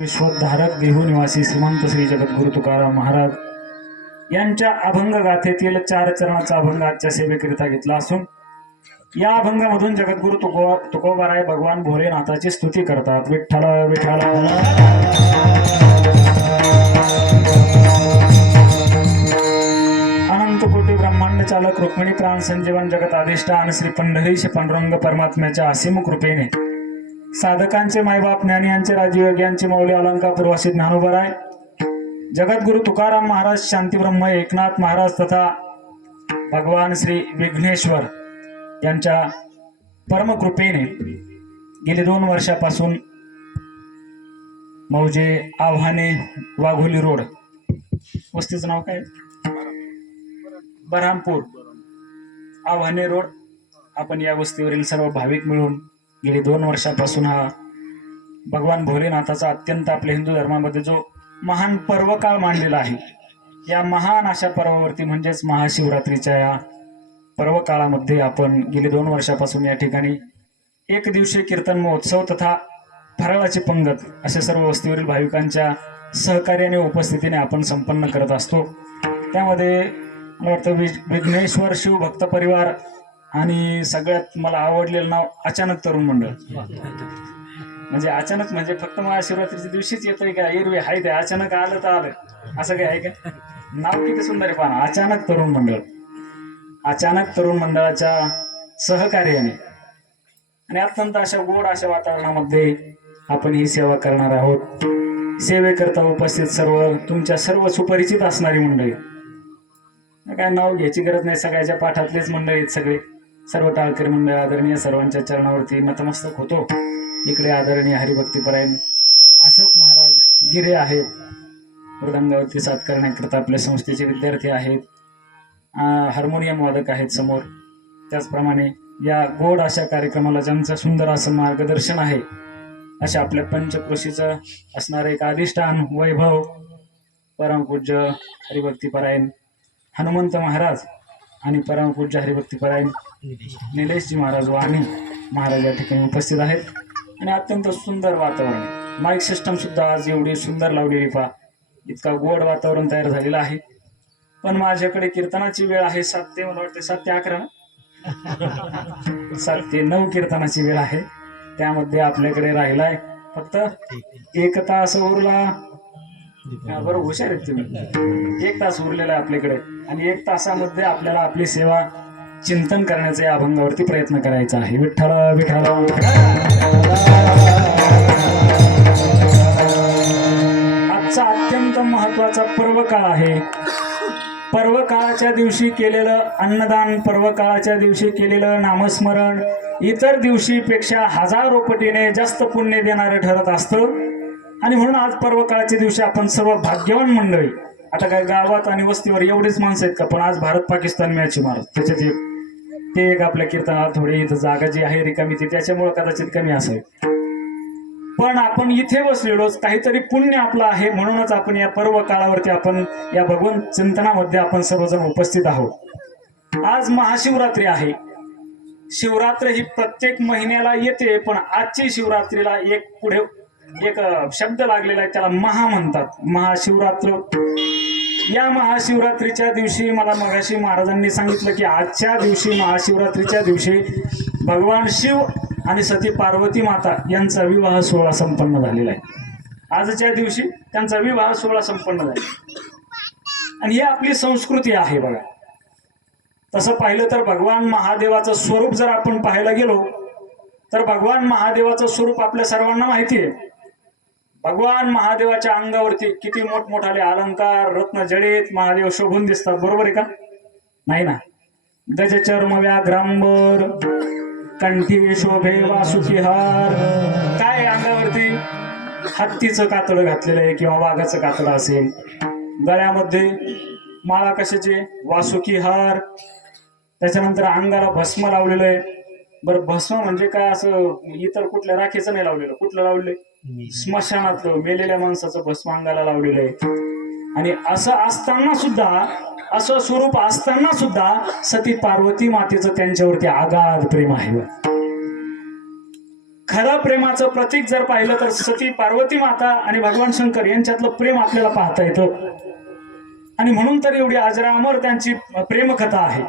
विश्वधारक देहू निवासी श्रीमंत श्री जगद्गुरु तुकाराम महाराज यांच्या अभंग गाथेतील 4 चरणाचा अभंग आजच्या सेवेकरिता घेतला असून या अभंगामधून जगद्गुरु तुकोबाराय भगवान भोलेनाथाची स्तुती करतात. विठ्ठल विठ्ठल अनंत कोटी ब्रह्मांड चालक रुक्मिणी प्राण संजीवन जगत अधिष्ठान श्री पंढरीश पांडुरंग परमात्म्याच्या असीम कृपेने साधकांचे मायबाप ज्ञानी यांचे राजयोग यांचे मौल्य अलंकार प्रवासी ज्ञानोबराय जगद्गुरु तुकाराम महाराज शांतीब्रह्म एकनाथ महाराज तथा भगवान श्री विघ्नेश्वर यांच्या परमकृपेने गेली 2 वर्षापासून मौजे आव्हाने वाघोली रोड वस्तीचं नाव काय बरहामपूर आव्हाने रोड आपण या वस्तीवरील सर्व भाविक मिळून गेली 2 वर्षापासून हा भगवान भोलेनाथाचा अत्यंत आपल्या हिंदू धर्मामध्ये जो महान पर्व काळ मांडलेला आहे या महान अशा पर्वावरती म्हणजेच महाशिवरात्रीच्या या पर्व काळामध्ये आपण गेली 2 वर्षापासून या ठिकाणी 1 दिवसीय कीर्तन महोत्सव तथा फराळाची पंगत असे सर्व वस्तीवरील भाविकांच्या सहकार्याने उपस्थितीने आपण संपन्न करत असतो. त्यामध्ये मला वाटतं विघ्नेश्वर शिव भक्त परिवार आणि सगळ्यात मला आवडलेलं नाव अचानक तरुण मंडळ. म्हणजे अचानक म्हणजे फक्त महाशिवरात्रीच्या दिवशीच येतोय का एरवी आहे ते अचानक आलं तर आलं असं काय आहे का नाव किती सुंदर आहे पाहा अचानक तरुण मंडळ. अचानक तरुण मंडळाच्या सहकार्याने आणि अत्यंत अशा गोड अशा वातावरणामध्ये आपण ही सेवा करणार आहोत. सेवेकरता उपस्थित सर्व तुमच्या सर्व सुपरिचित असणारी मंडळी काय नाव घ्यायची गरज नाही सगळ्याच्या पाठातलेच मंडळी आहेत सगळे सर्व टाळकरी मंडळ आदरणीय सर्वांच्या चरणावरती नतमस्तक होतो. इकडे आदरणीय हरिभक्तीपरायण अशोक महाराज गिरे आहेत मृदंगावरती साथ करण्याकरता आपल्या संस्थेचे विद्यार्थी आहेत. हार्मोनियम वादक आहेत समोर. त्याचप्रमाणे या गोड अशा कार्यक्रमाला ज्यांचं सुंदर असं मार्गदर्शन आहे अशा आपल्या पंचक्रोशीचं असणारं एक अधिष्ठान वैभव परमपूज्य हरिभक्तीपरायण हनुमंत महाराज आणि परमपूज्य हरिभक्तीपरायण निलेशजी महाराज वाणी महाराज या ठिकाणी उपस्थित आहेत. आणि अत्यंत सुंदर वातावरण माईक सिस्टम सुद्धा आज एवढी सुंदर लावलेली पहा इतका गोड वातावरण तयार झालेलं आहे. पण माझ्याकडे कीर्तनाची वेळ आहे 7 ते मला वाटते 7 ते 11 7 ते 9 कीर्तनाची वेळ आहे. त्यामध्ये आपल्याकडे राहिलाय फक्त 1 तास उरला. बरोबर हुशार आहेत तुम्ही. 1 तास उरलेला आहे आपल्याकडे आणि 1 तासामध्ये आपल्याला आपली सेवा चिंतन करण्याचा या अभंगावरती प्रयत्न करायचा आहे. विठ्ठल विठ्ठल आजचा अत्यंत महत्वाचा पर्व काळ आहे. पर्व काळाच्या दिवशी केलेलं अन्नदान पर्व काळाच्या दिवशी केलेलं नामस्मरण इतर दिवशीपेक्षा हजारो पटीने जास्त पुण्य देणारं ठरत असतं. आणि म्हणून आज पर्व काळाच्या दिवशी आपण सर्व भाग्यवान मंडळी आता काय गावात आणि वस्तीवर एवढेच माणसं आहेत का पण आज भारत पाकिस्तान मॅच मारत त्याच्यात ते एक आपल्या कीर्तनाला थोडी इथं जागा जी आहे रिकामी ती त्याच्यामुळे कदाचित कमी असेल. पण आपण इथे बसलेलोच काहीतरी पुण्य आपलं आहे म्हणूनच आपण या पर्व काळावरती आपण या भगवंत चिंतनामध्ये आपण सर्वजण उपस्थित आहोत. आज महाशिवरात्री आहे. शिवरात्र ही प्रत्येक महिन्याला येते पण आजची शिवरात्रीला पुढे एक शब्द लागलेला आहे त्याला महा म्हणतात. महाशिवरात्र. या महाशिवरात्रीच्या दिवशी मला मगाशी महाराजांनी सांगितलं की आजच्या दिवशी महाशिवरात्रीच्या दिवशी भगवान शिव आणि सती पार्वती माता यांचा विवाह सोहळा संपन्न झालेला आहे. आजच्या दिवशी त्यांचा विवाह सोहळा संपन्न झाला आणि ही आपली संस्कृती आहे बघा. तसं पाहिलं तर भगवान महादेवाचं स्वरूप जर आपण पाहायला गेलो तर भगवान महादेवाचं स्वरूप आपल्या सर्वांना माहिती आहे. भगवान महादेवाच्या अंगावरती किती मोठमोठाले अलंकार रत्न जडित महादेव शोभून दिसतात. बरोबर आहे का नाही ना. गजचर्म व्याघ्रांबर कंठी शोभे वासुकी हार. काय अंगावरती हत्तीचं कातडं घातलेलं आहे किंवा वाघाचं कातडं असेल. गळ्यामध्ये माळा कशाचे वासुकी हार. त्याच्यानंतर अंगाला भस्म लावलेलं आहे. बरं भस्म म्हणजे काय असं इतर कुठल्या राखेचं नाही लावलेलं. कुठलं लावलेलं स्मशानातलं मेलेल्या माणसाचं भस्म अंगाला लावलेलं आहे. आणि असं असताना सुद्धा असं स्वरूप असताना सुद्धा सती पार्वती मातेचं त्यांच्यावरती आगाध प्रेम आहे. खरं प्रेमाचं प्रतीक जर पाहिलं तर सती पार्वती माता आणि भगवान शंकर यांच्यातलं प्रेम आपल्याला पाहता येतं. आणि म्हणून तर एवढी अजरामर त्यांची प्रेमकथा आहे.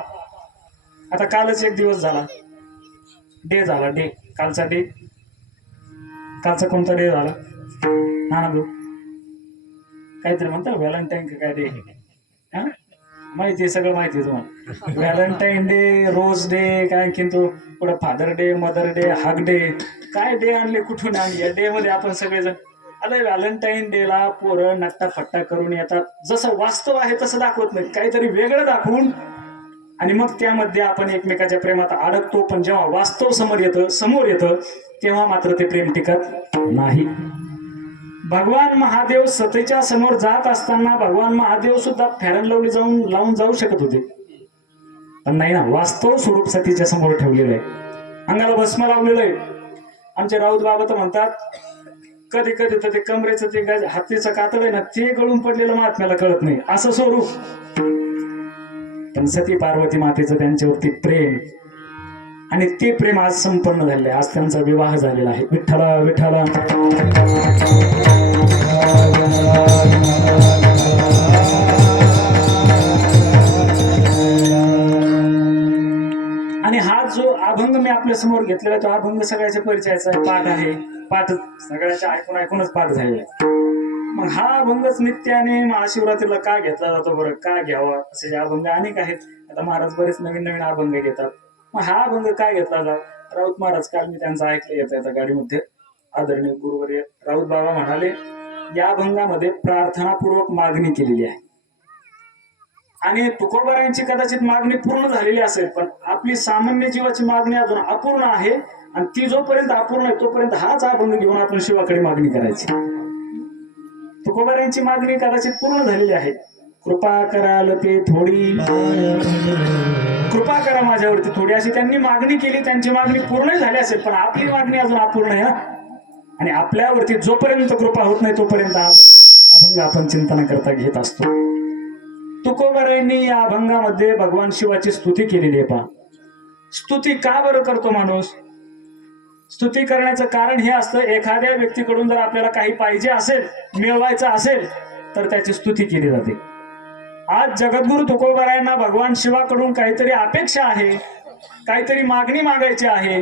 आता कालच एक दिवस झाला, डे झाला, डे कालचा डे, कालचा कोणता डे झाला ना गो, काहीतरी म्हणतात व्हॅलेंटाईन का काय डे, हा माहिती आहे, सगळं माहिती आहे तुम्हाला. व्हॅलेंटाईन डे, रोज डे, काय आणखीन तो पुढे father day, mother day, hug day, काय डे आणले कुठून आणले. या डे मध्ये आपण सगळेजण आता व्हॅलेंटाईन डे ला पोरं नट्टा फट्टा करून येतात, जसं वास्तव आहे तसं दाखवत नाही, काहीतरी वेगळं दाखवून, आणि मग त्यामध्ये आपण एकमेकाच्या प्रेमात अडकतो. पण जेव्हा वास्तव समोर येतं तेव्हा मात्र ते प्रेम टिकत नाही. भगवान महादेव सतीच्या समोर जात असताना भगवान महादेव सुद्धा फॅरन लवली लावून जाऊ शकत होते, पण नाही ना, वास्तव स्वरूप सतीच्या समोर ठेवलेलं आहे, अंगाला भस्म लावलेलं आहे. आमचे राऊत बाबा तर म्हणतात कधी कधी तर ते कमरेचं ते हातीचं कातड आहे ना, ते गळून पडलेलं महात्म्याला कळत नाही, असं स्वरूप. पण सती पार्वती मातेचं त्यांच्यावरती प्रेम, आणि ते प्रेम आज संपन्न झालेलं आहे. आज त्यांचा विवाह झालेला आहे. विठ्ठला विठ्ठला. आणि हा जो अभंग मी आपल्या समोर घेतलेला, तो अभंग सगळ्याच्या परिचयाचा पाठ आहे, पाठ सगळ्याच्या ऐकूनच पाठ झालेला आहे. मग हा अभंगच नित्याने महाशिवरात्रीला का घेतला जातो बरं, का घ्यावा, असे जे अभंग अनेक आहेत. आता महाराज बरेच नवीन नवीन अभंग घेतात. मग हा अभंग काय घेतला जा, राऊत महाराज काल मी त्यांचा ऐकलं येतं गाडीमध्ये, आदरणीय गुरुवर्य राऊत बाबा म्हणाले, या अभंगामध्ये प्रार्थनापूर्वक मागणी केलेली आहे. आणि तुकोबारायांची कदाचित मागणी पूर्ण झालेली असेल, पण आपली सामान्य जीवाची मागणी अजून अपूर्ण आहे, आणि ती जोपर्यंत अपूर्ण आहे तोपर्यंत हाच अभंग घेऊन आपण शिवाकडे मागणी करायची. तुकोबारायांची मागणी कदाचित पूर्ण झालेली आहे. कृपा कराल ते थोडी, कृपा करा माझ्यावरती थोडी, अशी त्यांनी मागणी केली. त्यांची मागणी पूर्ण झाली असेल, पण आपली मागणी अजून अपूर्ण आहे ना. आणि आपल्यावरती जोपर्यंत कृपा होत नाही तोपर्यंत अभंग आपण चिंतन करता घेत असतो. तुकोबारायांनी या अभंगामध्ये भगवान शिवाची स्तुती केलेली आहे. पहा, स्तुती का बरं करतो माणूस? स्तुती करण्याचं कारण हे असतं, एखाद्या व्यक्तीकडून जर आपल्याला काही पाहिजे असेल, मिळवायचं असेल, तर त्याची स्तुती केली जाते. आज जगद्गुरु तुकोबारायांना भगवान शिवाकडून काहीतरी अपेक्षा आहे, काहीतरी मागणी मागायची आहे,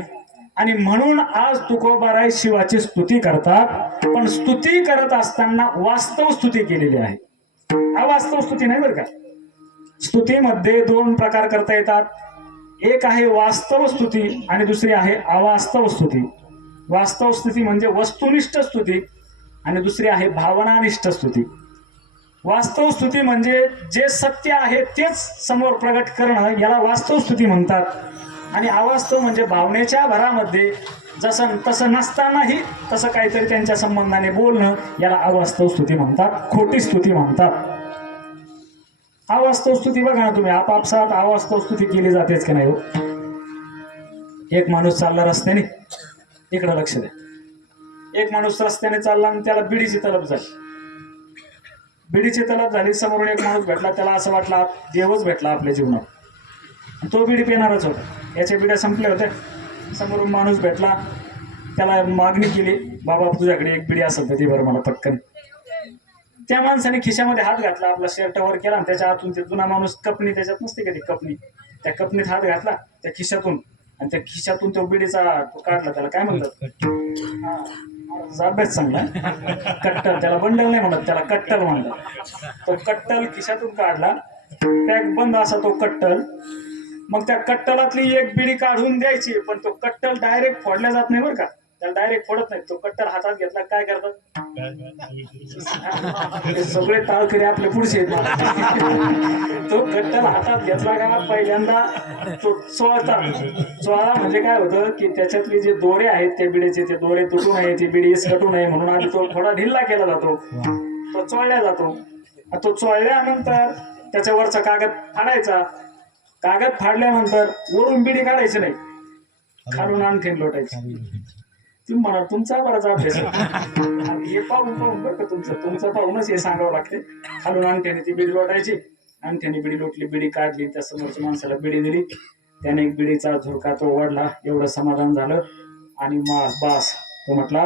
आणि म्हणून आज तुकोबाराय शिवाची स्तुती करतात. पण स्तुती करत असताना वास्तव स्तुती केलेली आहे, अवास्तव स्तुती नाही बरं का. स्तुतीमध्ये दोन प्रकार करता येतात. एक आहे वास्तव स्तुती आणि दुसरी आहे अवास्तव स्तुती. वास्तव स्तुती म्हणजे वस्तुनिष्ठ स्तुती, आणि दुसरी आहे भावनानिष्ठ स्तुती. वास्तव स्तुती म्हणजे जे सत्य आहे तेच समोर प्रगट करणं, याला वास्तव स्तुती म्हणतात. आणि अवास्तव म्हणजे भावनेच्या भरामध्ये जसं तसं नसतानाही तसं काहीतरी त्यांच्या संबंधाने बोलणं, याला अवास्तव स्तुती म्हणतात, खोटी स्तुती म्हणतात. अवास्तव स्तुती बघा ना तुम्ही, आपापसात अवास्तव स्तुती केली जातेच की नाही हो. एक माणूस चालला रस्त्याने, इकडं लक्ष द्या, एक माणूस रस्त्याने चालला आणि त्याला बिडीची तलब झाली. बिडीची तलब झाली, समोरून एक माणूस भेटला, त्याला असं वाटलं देवच भेटला आपल्या जीवनात, तो बिडी पिणारच होता. याच्या बिड्या संपल्या होत्या. समोरून माणूस भेटला, त्याला मागणी केली, बाबा तुझ्याकडे एक बिडी असेल तर ती बरं मला पटकन. त्या माणसाने खिशामध्ये हात घातला, आपला शर्ट वर केला, आणि त्याच्या हातून ते जुना माणूस कपनी, त्याच्यात नसते का ती कपनी, त्या कपनीत हात घातला त्या खिशातून, आणि त्या खिशातून तो बिडीचा तो काढला. त्याला काय म्हणतात, अभ्यास चांगला, कट्टल. त्याला बंडल नाही म्हणत, त्याला कट्टल म्हणतात. तो कट्टल खिशातून काढला, पॅक बंद असा तो कट्टल. मग त्या कट्टलातली एक बिडी काढून द्यायची, पण तो कट्टल डायरेक्ट फोडल्या जात नाही बरं का, त्याला डायरेक्ट फोडत नाही. तो कट्टल हातात घेतला, काय करतात सगळे टाळकरी आपले पुढचे तो कट्टल हातात घेतला का पहिल्यांदा तो चोळा म्हणजे काय होतं की त्याच्यातले जे दोरे आहेत त्या बिडीचे, ते दोरे तुटू नये, ती बिडी इसकटू नये म्हणून आधी तो थोडा ढिल्ला केला जातो, तो चोळल्या जातो. तो चोळल्यानंतर त्याच्यावरचा कागद फाडायचा. कागद फाडल्यानंतर वरून बिडी काढायची नाही, खालून आणखीन लोटायची. तुम्ही म्हणा तुमचा बराच अभ्यास हे पाहून बरं का, तुमचं पाहूनच हे सांगावं लागते. खालून आणखीने ती बिडी लोटायची, आणखीने बिडी लोटली, बिडी काढली, त्या समोरच्या माणसाला बिडी दिली, त्याने एक बिडीचा झुरका तो ओढला, एवढं समाधान झालं. आणि बास. तो म्हटला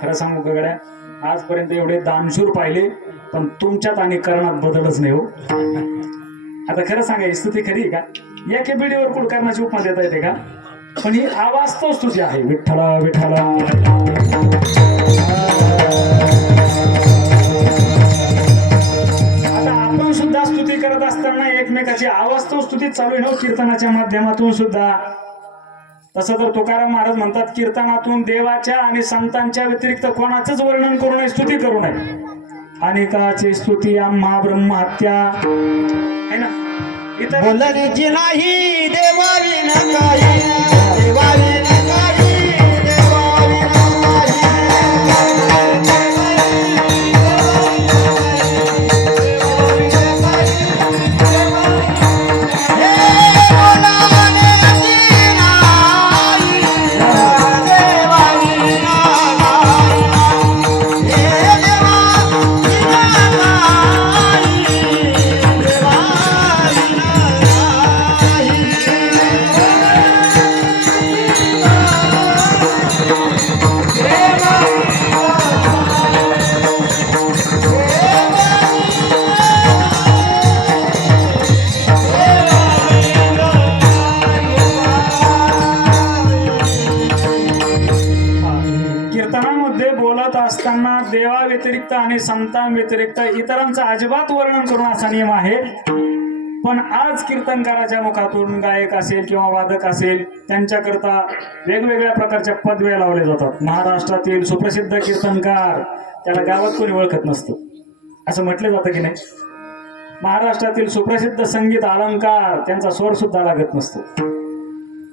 खरं सांगू का गड्या, आजपर्यंत एवढे दानशूर पाहिले पण तुमच्यात आणि करण्यात बदलच नाही हो. आता खरं सांगा, ही स्तुती खरी आहे का? एके बिडीवर कुलकर्णाची उपमा देता येते का? पण ही अवास्तव स्तुती आहे. विठ्ठला विठ्ठला. आता आपण सुद्धा स्तुती करत असताना एकमेकाची अवास्तव स्तुती चालू आहे ना कीर्तनाच्या माध्यमातून सुद्धा. तसं तर तुकाराम महाराज म्हणतात, कीर्तनातून देवाच्या आणि संतांच्या व्यतिरिक्त कोणाचंच वर्णन करू नये, स्तुती करू नये. अनेकाची स्तुती आम्हा ब्रह्महत्या है ना. इतर बोलण्याची नाही देवावी नकाई, देवावी नकाई, देवावी कीर्तनामध्ये बोलत असताना देवा व्यतिरिक्त आणि संतां व्यतिरिक्त इतरांचं अजिबात वर्णन करून असा नियम आहे. पण आज कीर्तनकाराच्या मुखातून गायक असेल किंवा वादक असेल त्यांच्याकरता वेगवेगळ्या प्रकारच्या पदव्या लावल्या जातात. महाराष्ट्रातील सुप्रसिद्ध कीर्तनकार, त्याला गावात कोणी ओळखत नसतं असं म्हटलं जातं की नाही. महाराष्ट्रातील सुप्रसिद्ध संगीत अलंकार, त्यांचा स्वर सुद्धा लागत नसतो.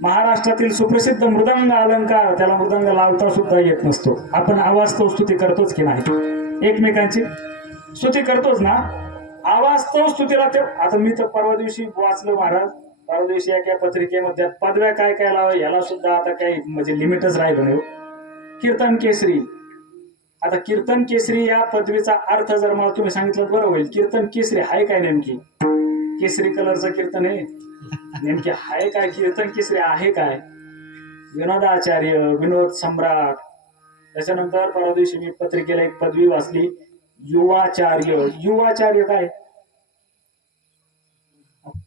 महाराष्ट्रातील सुप्रसिद्ध मृदंग अलंकार, त्याला मृदंग लावता सुद्धा येत नसतो. आपण अवास्तव स्तुती करतोच की नाही? एकमेकांची स्तुती करतोच ना. अवास्तव स्तुतीला ते आता मी तर परवा दिवशी वाचलं महाराज, परवा दिवशी एका पत्रिकेमध्ये पदव्या काय काय लावा याला सुद्धा आता काही म्हणजे लिमिटच राहिलं नाही. कीर्तन केसरी. आता कीर्तन केसरी या पदवीचा अर्थ जर मला तुम्ही सांगितलं बरं होईल. कीर्तन केसरी हाय काय नेमकी? केसरी कलरचं कीर्तन आहे नेमकी, हाय काय? कीर्तन केसरी आहे काय? विनोदाचार्य, विनोद सम्राट. त्याच्यानंतर परवा दिवशी मी पत्रिकेला एक पदवी वाचली, युवाचार्य. युवाचार्य काय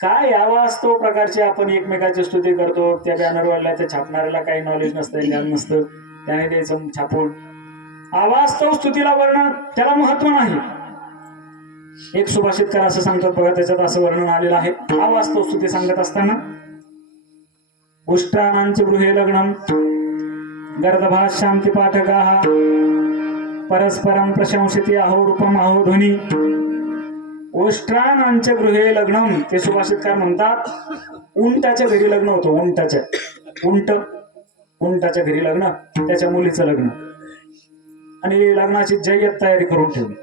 काय अवास्तव प्रकारचे आपण एकमेकाची स्तुती करतो. त्या बॅनरवाल्या त्या छापणाऱ्याला काही नॉलेज नसतं, ज्ञान नसतं, त्याने द्यायचं छापून. अवास्तव स्तुतीला वर्णन, त्याला महत्व नाही. एक सुभाषितकार असं सांगतात बघा, त्याच्यात असं वर्णन आलेलं आहे अवास्तव स्तुती सांगत असताना. उष्ट्राणांचे गृहे लग्नम गर्दभात शांती पाठकाः परस्परम प्रशंसिते अहो रूपम अहो ध्वनी. उष्ट्राणांचे गृहे लग्नम, ते सुभाषितकार म्हणतात उंटाच्या घरी लग्न होतं. उंटाच्या घरी लग्न, त्याच्या मुलीचं लग्न. आणि लग्नाची जय्यत तयारी करून ठेवली.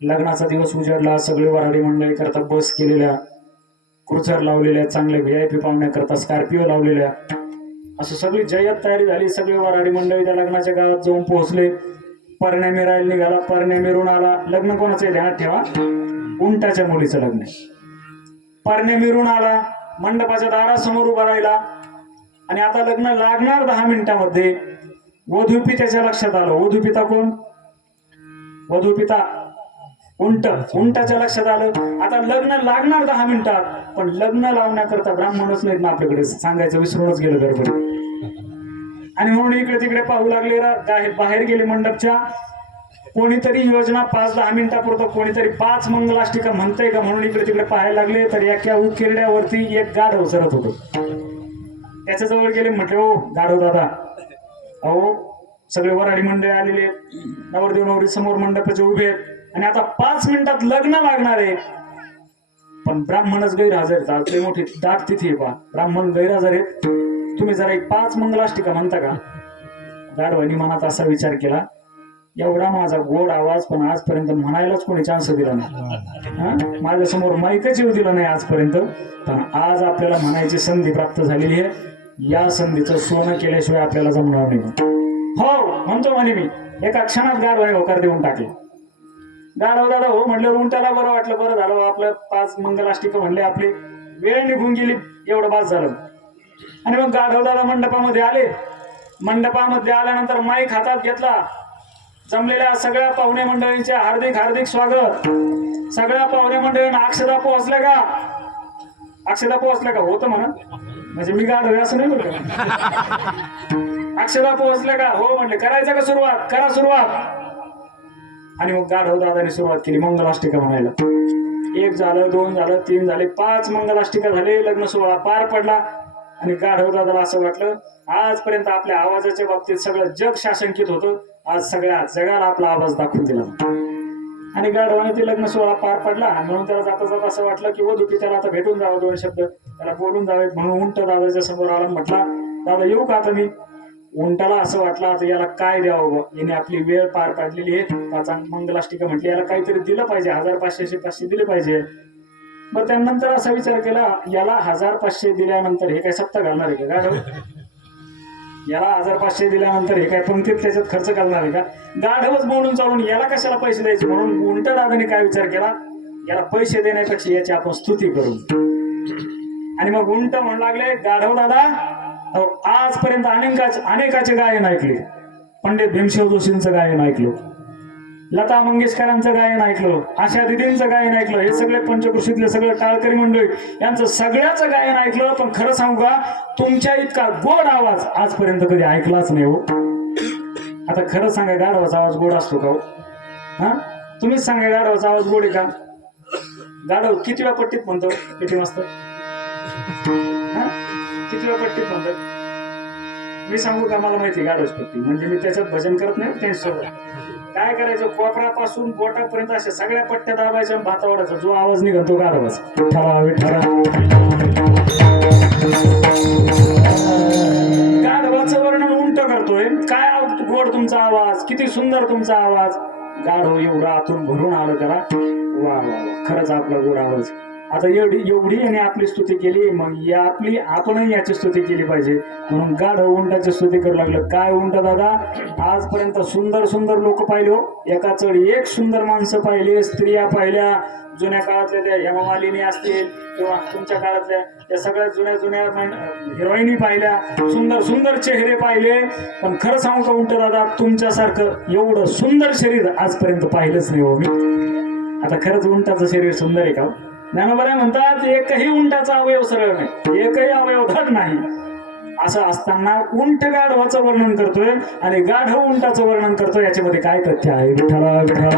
लग्नाचा दिवस उजाडला, सगळे वराडी मंडळी करता बस केलेल्या, क्रुझर लावलेल्या, चांगल्या VIP पाहुण्याकरता स्कॉर्पिओ लावलेल्या, असं सगळी जय्यत तयारी झाली. सगळे वराडी मंडळी त्या लग्नाच्या गावात जाऊन पोहोचले. परण्या मिरायला निघाला, परण्या मिरून आला. लग्न कोणाचं ध्यानात ठेवा, उंटाच्या मुलीचं लग्न. परण्या मिरून आला, मंडपाच्या दारासमोर उभा राहिला आणि आता लग्न लागणार 10 मिनिटांमध्ये. वधूपी त्याच्या लक्षात आलं. वधूपिता कोण? वधूपिता उंटाच्या लक्षात आलं. आता लग्न लागणार 10 मिनिटात, पण लग्न लावण्याकरता ब्राह्मणच नाहीत ना आपल्याकडे, सांगायचं विसरूनच गेलं गडबड. आणि म्हणून इकडे तिकडे पाहू लागले, बाहेर गेले मंडपच्या. कोणीतरी योजना 5-10 मिनिटापुरतं कोणीतरी 5 मंगलाष्टिका म्हणतंय का म्हणून इकडे तिकडे पाहायला लागले. तर एका उकिरड्यावरती एक गाढव सरत होतं. त्याच्या जवळ गेले, म्हटले ओ गाढव दादा, अहो सगळे वराडी मंडळी आलेले, नवरदेव नवरी समोर मंडपाचे उभे आहेत आणि आता 5 मिनिटात लग्न लागणार आहे, पण ब्राह्मणच गैरहजर आहेत. आज मोठी दाट तिथी आहे बा, ब्राह्मण गैरहजर आहेत, तुम्ही जरा एक 5 मंगलाष्टिका म्हणता का? गाढवानी मनात असा विचार केला, एवढा माझा गोड आवाज पण आजपर्यंत म्हणायलाच कोणी चान्स दिला नाही. माझ्या समोर माईकच येऊ दिला नाही आजपर्यंत, पण आज आपल्याला म्हणायची संधी प्राप्त झालेली आहे. या संधीचं सोनं केल्याशिवाय आपल्याला जमणार नाही. हो म्हणतो म्हणे मी. एका क्षणात गाढवाने होकार देऊन टाकले. गाढव दादा हो म्हटलं, उंटाला बरं वाटलं, बरं झालं आपलं 5 मंगलाष्टिक म्हणले, आपली वेळ निघून गेली, एवढं बास झालं. आणि मग गाढव दादा मंडपामध्ये आले मंडपामध्ये आल्यानंतर माईक हातात घेतला. जमलेल्या सगळ्या पाहुणे मंडळींचे हार्दिक हार्दिक स्वागत. सगळ्या पाहुणे मंडळींना अक्षदा पोहोचल्या का? अक्षदा पोहोचल्या का? होतं म्हणा, म्हणजे मी गाढ असं नाही बोलतो. अक्षदा पोहोचल्या का? हो म्हणले. करायचं का सुरुवात? करा सुरुवात. आणि मग गाढव दादाने सुरुवात केली मंगलाष्टिका म्हणायला. 1 झालं, 2 झालं, 3 झाले, 5 मंगलाष्टिका झाले. लग्न सोहळा पार पडला. आणि गाढव दादाला असं वाटलं आजपर्यंत आपल्या आवाजाच्या बाबतीत सगळं जग शासंकित होतं, आज सगळ्या जगाला आपला आवाज दाखवून दिला. आणि गाढवाने ते लग्न सोहळा पार पडला. म्हणून त्याला जाता जाता असं वाटलं की वधू त्याला आता भेटून जावं, 2 शब्द त्याला बोलून जावेत. म्हणून उंट दादाच्या समोर आला. म्हटला, दादा येऊ का आता मी? उंटाला असं वाटलं आता याला काय द्यावं, याने आपली वेळ पार पाडलेली आहे. पाच मंगलाष्टिका म्हटली, याला काहीतरी दिलं पाहिजे, 1500 दिले पाहिजे. बरं, त्यानंतर असा विचार केला, याला 1500 दिल्यानंतर हे काय सप्ताह घालणार आहे का गाढव? याला 1500 दिल्यानंतर हे काय पंक्तीत त्याच्यात खर्च करणार आहे का? गाढवच बोलून चालून याला कशाला पैसे द्यायचे? म्हणून उंट दादाने काय विचार केला, याला पैसे देण्यापेक्षा याची आपण स्तुती करू. आणि मग उंट म्हणू लागले, गाढव दादा, आजपर्यंत अनेकाचे गायन ऐकले. पंडित भीमसेन जोशींचं गायन ऐकलं, लता मंगेशकरांचं गायन ऐकलं, आशा दिदींचं गायन ऐकलं, हे सगळे पंचकृषीतले सगळे टाळकरी मंडळी यांचं सगळ्याचं गायन ऐकलं. पण खरं सांगू का, तुमच्या इतका गोड आवाज आजपर्यंत कधी ऐकलाच नाही हो. आता खरं सांगा, गाढवाचा आवाज गोड असतो का हो? हा, तुम्हीच सांगा, गाढवाचा आवाज गोड आहे का? गाढव किती वेळा पट्टीत म्हणतो किती मस्त? हा, किती वेळा पट्टीत म्हणतात? मी सांगू का, मला माहिती गाढवच पट्टी म्हणजे मी त्याच्यात भजन करत नाही. त्यांच्यासोबत काय करायचं, कोपरापासून बोटापर्यंत अशा सगळ्या पट्ट्या दाबायच्या, भातावडाचा जो आवाज निघतो गाढवाच. गाढवाचं वर्णन उंट करतोय. काय गोड तुमचा आवाज, किती सुंदर तुमचा आवाज. गाढव एवढा आतून भरून आलं त्याला, वा वा वा, खरंच आपला गोड आवाज. आता एवढी याने आपली स्तुती केली, मग आपणही याची स्तुती केली पाहिजे. म्हणून गाढव उंटाची स्तुती करू लागलं. काय उंट दादा, आजपर्यंत सुंदर सुंदर लोक पाहिले हो, एका चढी एक सुंदर माणसं पाहिले, स्त्रिया पाहिल्या, जुन्या काळातल्या त्या हेमामालिनी असतील किंवा तुमच्या काळातल्या त्या सगळ्या जुन्या हिरोईनी पाहिल्या, सुंदर सुंदर चेहरे पाहिले. पण खरं सांगू का उंट दादा, तुमच्यासारखं एवढं सुंदर शरीर आजपर्यंत पाहिलंच नाही हो मी. आता खरंच उंटाचं शरीर सुंदर आहे का? ज्ञानोबा म्हणतात, एकही उंटाचा अवयव सरळ नाही, एकही अवयव धड नाही. असं असताना उंट गाढवाचं वर्णन करतोय आणि गाढव उंटाचं वर्णन करतोय, याच्यामध्ये काय तथ्य आहे? विठ्ठला विठ्ठला.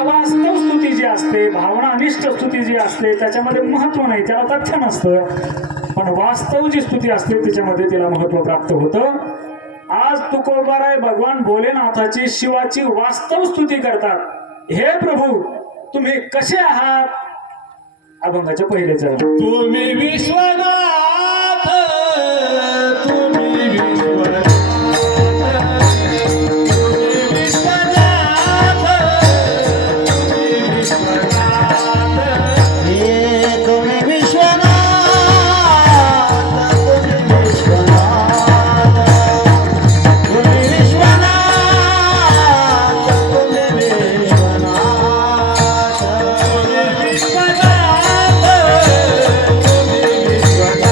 अवास्तव स्तुती जी असते, भावनानिष्ठ स्तुती जी असते, त्याच्यामध्ये महत्व नाही, त्याला तथ्य नसतं. पण वास्तव जी स्तुती असते त्याच्यामध्ये तिला महत्व प्राप्त होतं. आज तुकोबाराय भगवान भोलेनाथाची, शिवाची वास्तव स्तुती करतात. हे प्रभू, तुम्ही कसे आहात? अभंगाच्या पहिले चरण. तुम्ही विश्वनाथ, तुम्ही विश्वनाथ, तुम्ही विश्वनाथ, तुम्ही विश्वनाथ, हे तुम्ही विश्वनाथ, तुम्ही विश्वनाथ, तुम्ही विश्वनाथ, तुम्ही विश्वनाथ, तुम्ही विश्वनाथ.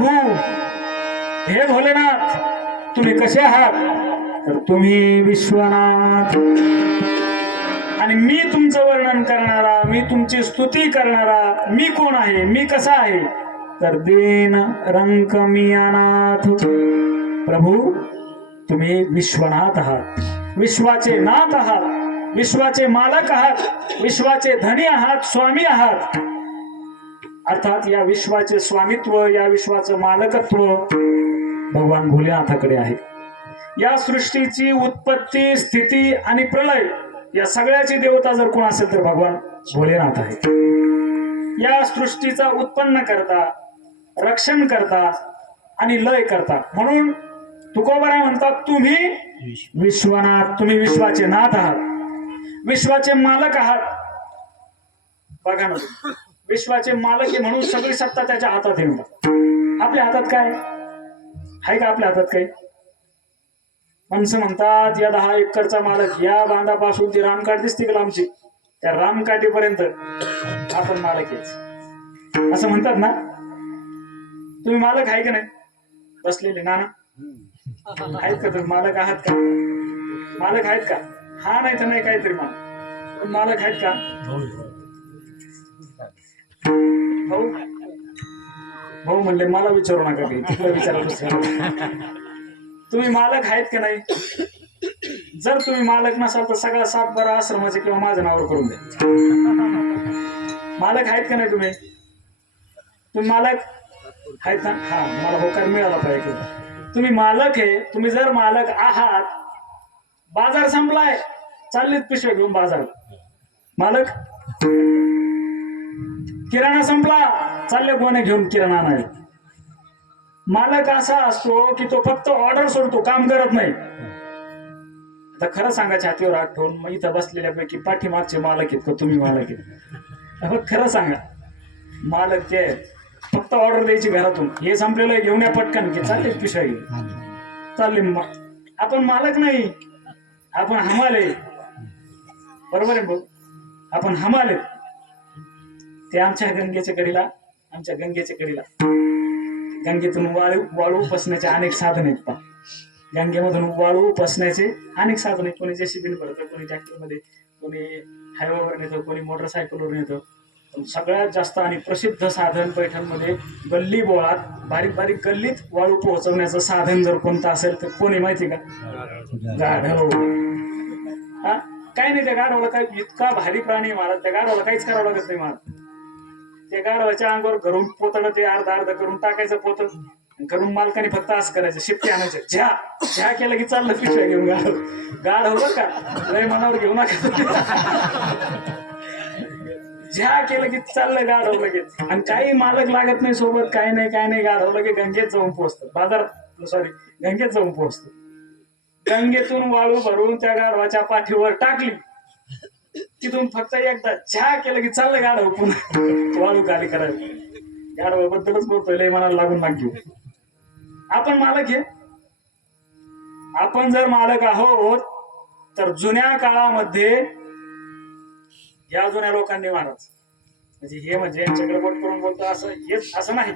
प्रभू, हे भोलेनाथ, तुम्ही कसे आहात? तर तुम्ही विश्वनाथ, आणि मी तुमचं वर्णन करणारा, मी तुमची स्तुती करणारा, मी कोण आहे, मी कसा आहे? तर दीन रंक मी अनाथ. प्रभू, तुम्ही विश्वनाथ आहात, विश्वाचे नाथ आहात, विश्वाचे मालक आहात, विश्वाचे धनी आहात, स्वामी आहात. अर्थात या विश्वाचे स्वामित्व, या विश्वाचं मालकत्व भगवान भोलेनाथाकडे आहे. या सृष्टीची उत्पत्ती, स्थिती आणि प्रलय या सगळ्याची देवता जर कोण असेल तर भगवान भोलेनाथ आहे. या सृष्टीचा उत्पन्न करता, रक्षण करता आणि लय करता. म्हणून तुकोबाराय म्हणतात, तुम्ही विश्वनाथ, तुम्ही विश्वाचे नाथ आहात, विश्वाचे मालक आहात. बघा ना, विश्वाचे मालक आहे म्हणून सगळी सत्ता त्याच्या हातात येऊन. आपल्या हातात काय आहे का? आपल्या हातात काय? माणसं म्हणतात, या 10 एकरचा मालक, या बांधापासून ती रामकाठ दिसते का लांबची, त्या रामकाठीपर्यंत आपण मालक आहे असं म्हणतात ना. तुम्ही मालक आहे का नाही? बसलेले नाना आहेत का? तुम्ही मालक आहात का? मालक आहेत का? हा नाही तर नाही काहीतरी मालक आहेत का? भाऊ भाऊ म्हणले मला विचारू नका, काही तुला विचारा दुसऱ्याला. तुम्ही मालक आहेत का नाही? जर तुम्ही मालक नसाल तर सगळा 7-12 आश्रमाचे किंवा माझ्या नावावर करून द्या. मालक आहेत का नाही तुम्ही? तुम्ही मालक आहेत ना? हा, मला होकार मिळाला पाहिजे. तुम्ही मालक आहे. तुम्ही जर मालक आहात, बाजार संपलाय, चाललीत पिशव्या घेऊन बाजार, मालक. किराणा संपला, चालले गोणे घेऊन किराणा आणायला. मालक असा असतो की तो फक्त ऑर्डर सोडतो, काम करत नाही. आता खरं सांगा, छातीवर हात ठेवून, मग इथं बसलेल्यापैकी पाठीमागचे मालक आहेत का तुम्ही मालक आहेत? खरं सांगा, मालक ते फक्त ऑर्डर द्यायची घरातून, हे संपलेलं आहे, घेऊन या पटकन, की चालले पिशव्या घेऊन चालले. आपण मालक नाही, आपण हमाले. बरोबर आहे भाऊ, आपण हमाले. ते आमच्या गंगेच्या कडेला गंगेतून वाळू उपसण्याचे अनेक साधन आहेत. पा गंगेमधून वाळू उपसण्याचे अनेक साधन आहेत. कोणी जेसीबीने भरतं, कोणी ट्रॅक्टरमध्ये, कोणी हायवेवर नेतं, कोणी मोटरसायकलवर नेतं. पण सगळ्यात जास्त आणि प्रसिद्ध साधन पैठणमध्ये गल्ली बोळात, बारीक बारीक गल्लीत वाळू पोहोचवण्याचं साधन जर कोणतं असेल तर कोणी माहिती का? गाढव. हा, काय नाही, त्या गाढवाला काय इतका भारी प्राणी महाराज, त्या गाढवाला काहीच करावं लागत नाही महाराज. त्या गाढवाच्या अंगावर घरून पोतडं ते अर्ध करून टाकायचं पोत, घरून मालकाने फक्त असं करायचं, शिट्टी आणायचे, झ्या केलं की चाललं पिशव्या घेऊन. गाढव बरं का, लय मनावर घेऊ नका. झ्या केलं की चाललंय गाढव लगेच. आणि काही मालक लागत नाही सोबत, काय नाही गाढव लगेच गंगेत जाऊन पोहोचतं. गंगेत जाऊन पोहोचतं. गंगेतून वाळू भरून त्या गाढवाच्या पाठीवर टाकली, तिथून फक्त एकदा झ्या केलं की चाललं गाढव पुन्हा वाळू खाली करायला. गाढवाबद्दलच बोलतोय, लय मनाला लागून मागे. आपण मालक आहे. आपण जर मालक आहोत तर जुन्या काळामध्ये या जुन्या लोकांनी महाराज, म्हणजे यांच्याकडे बोट करून बोलतो असं नाही,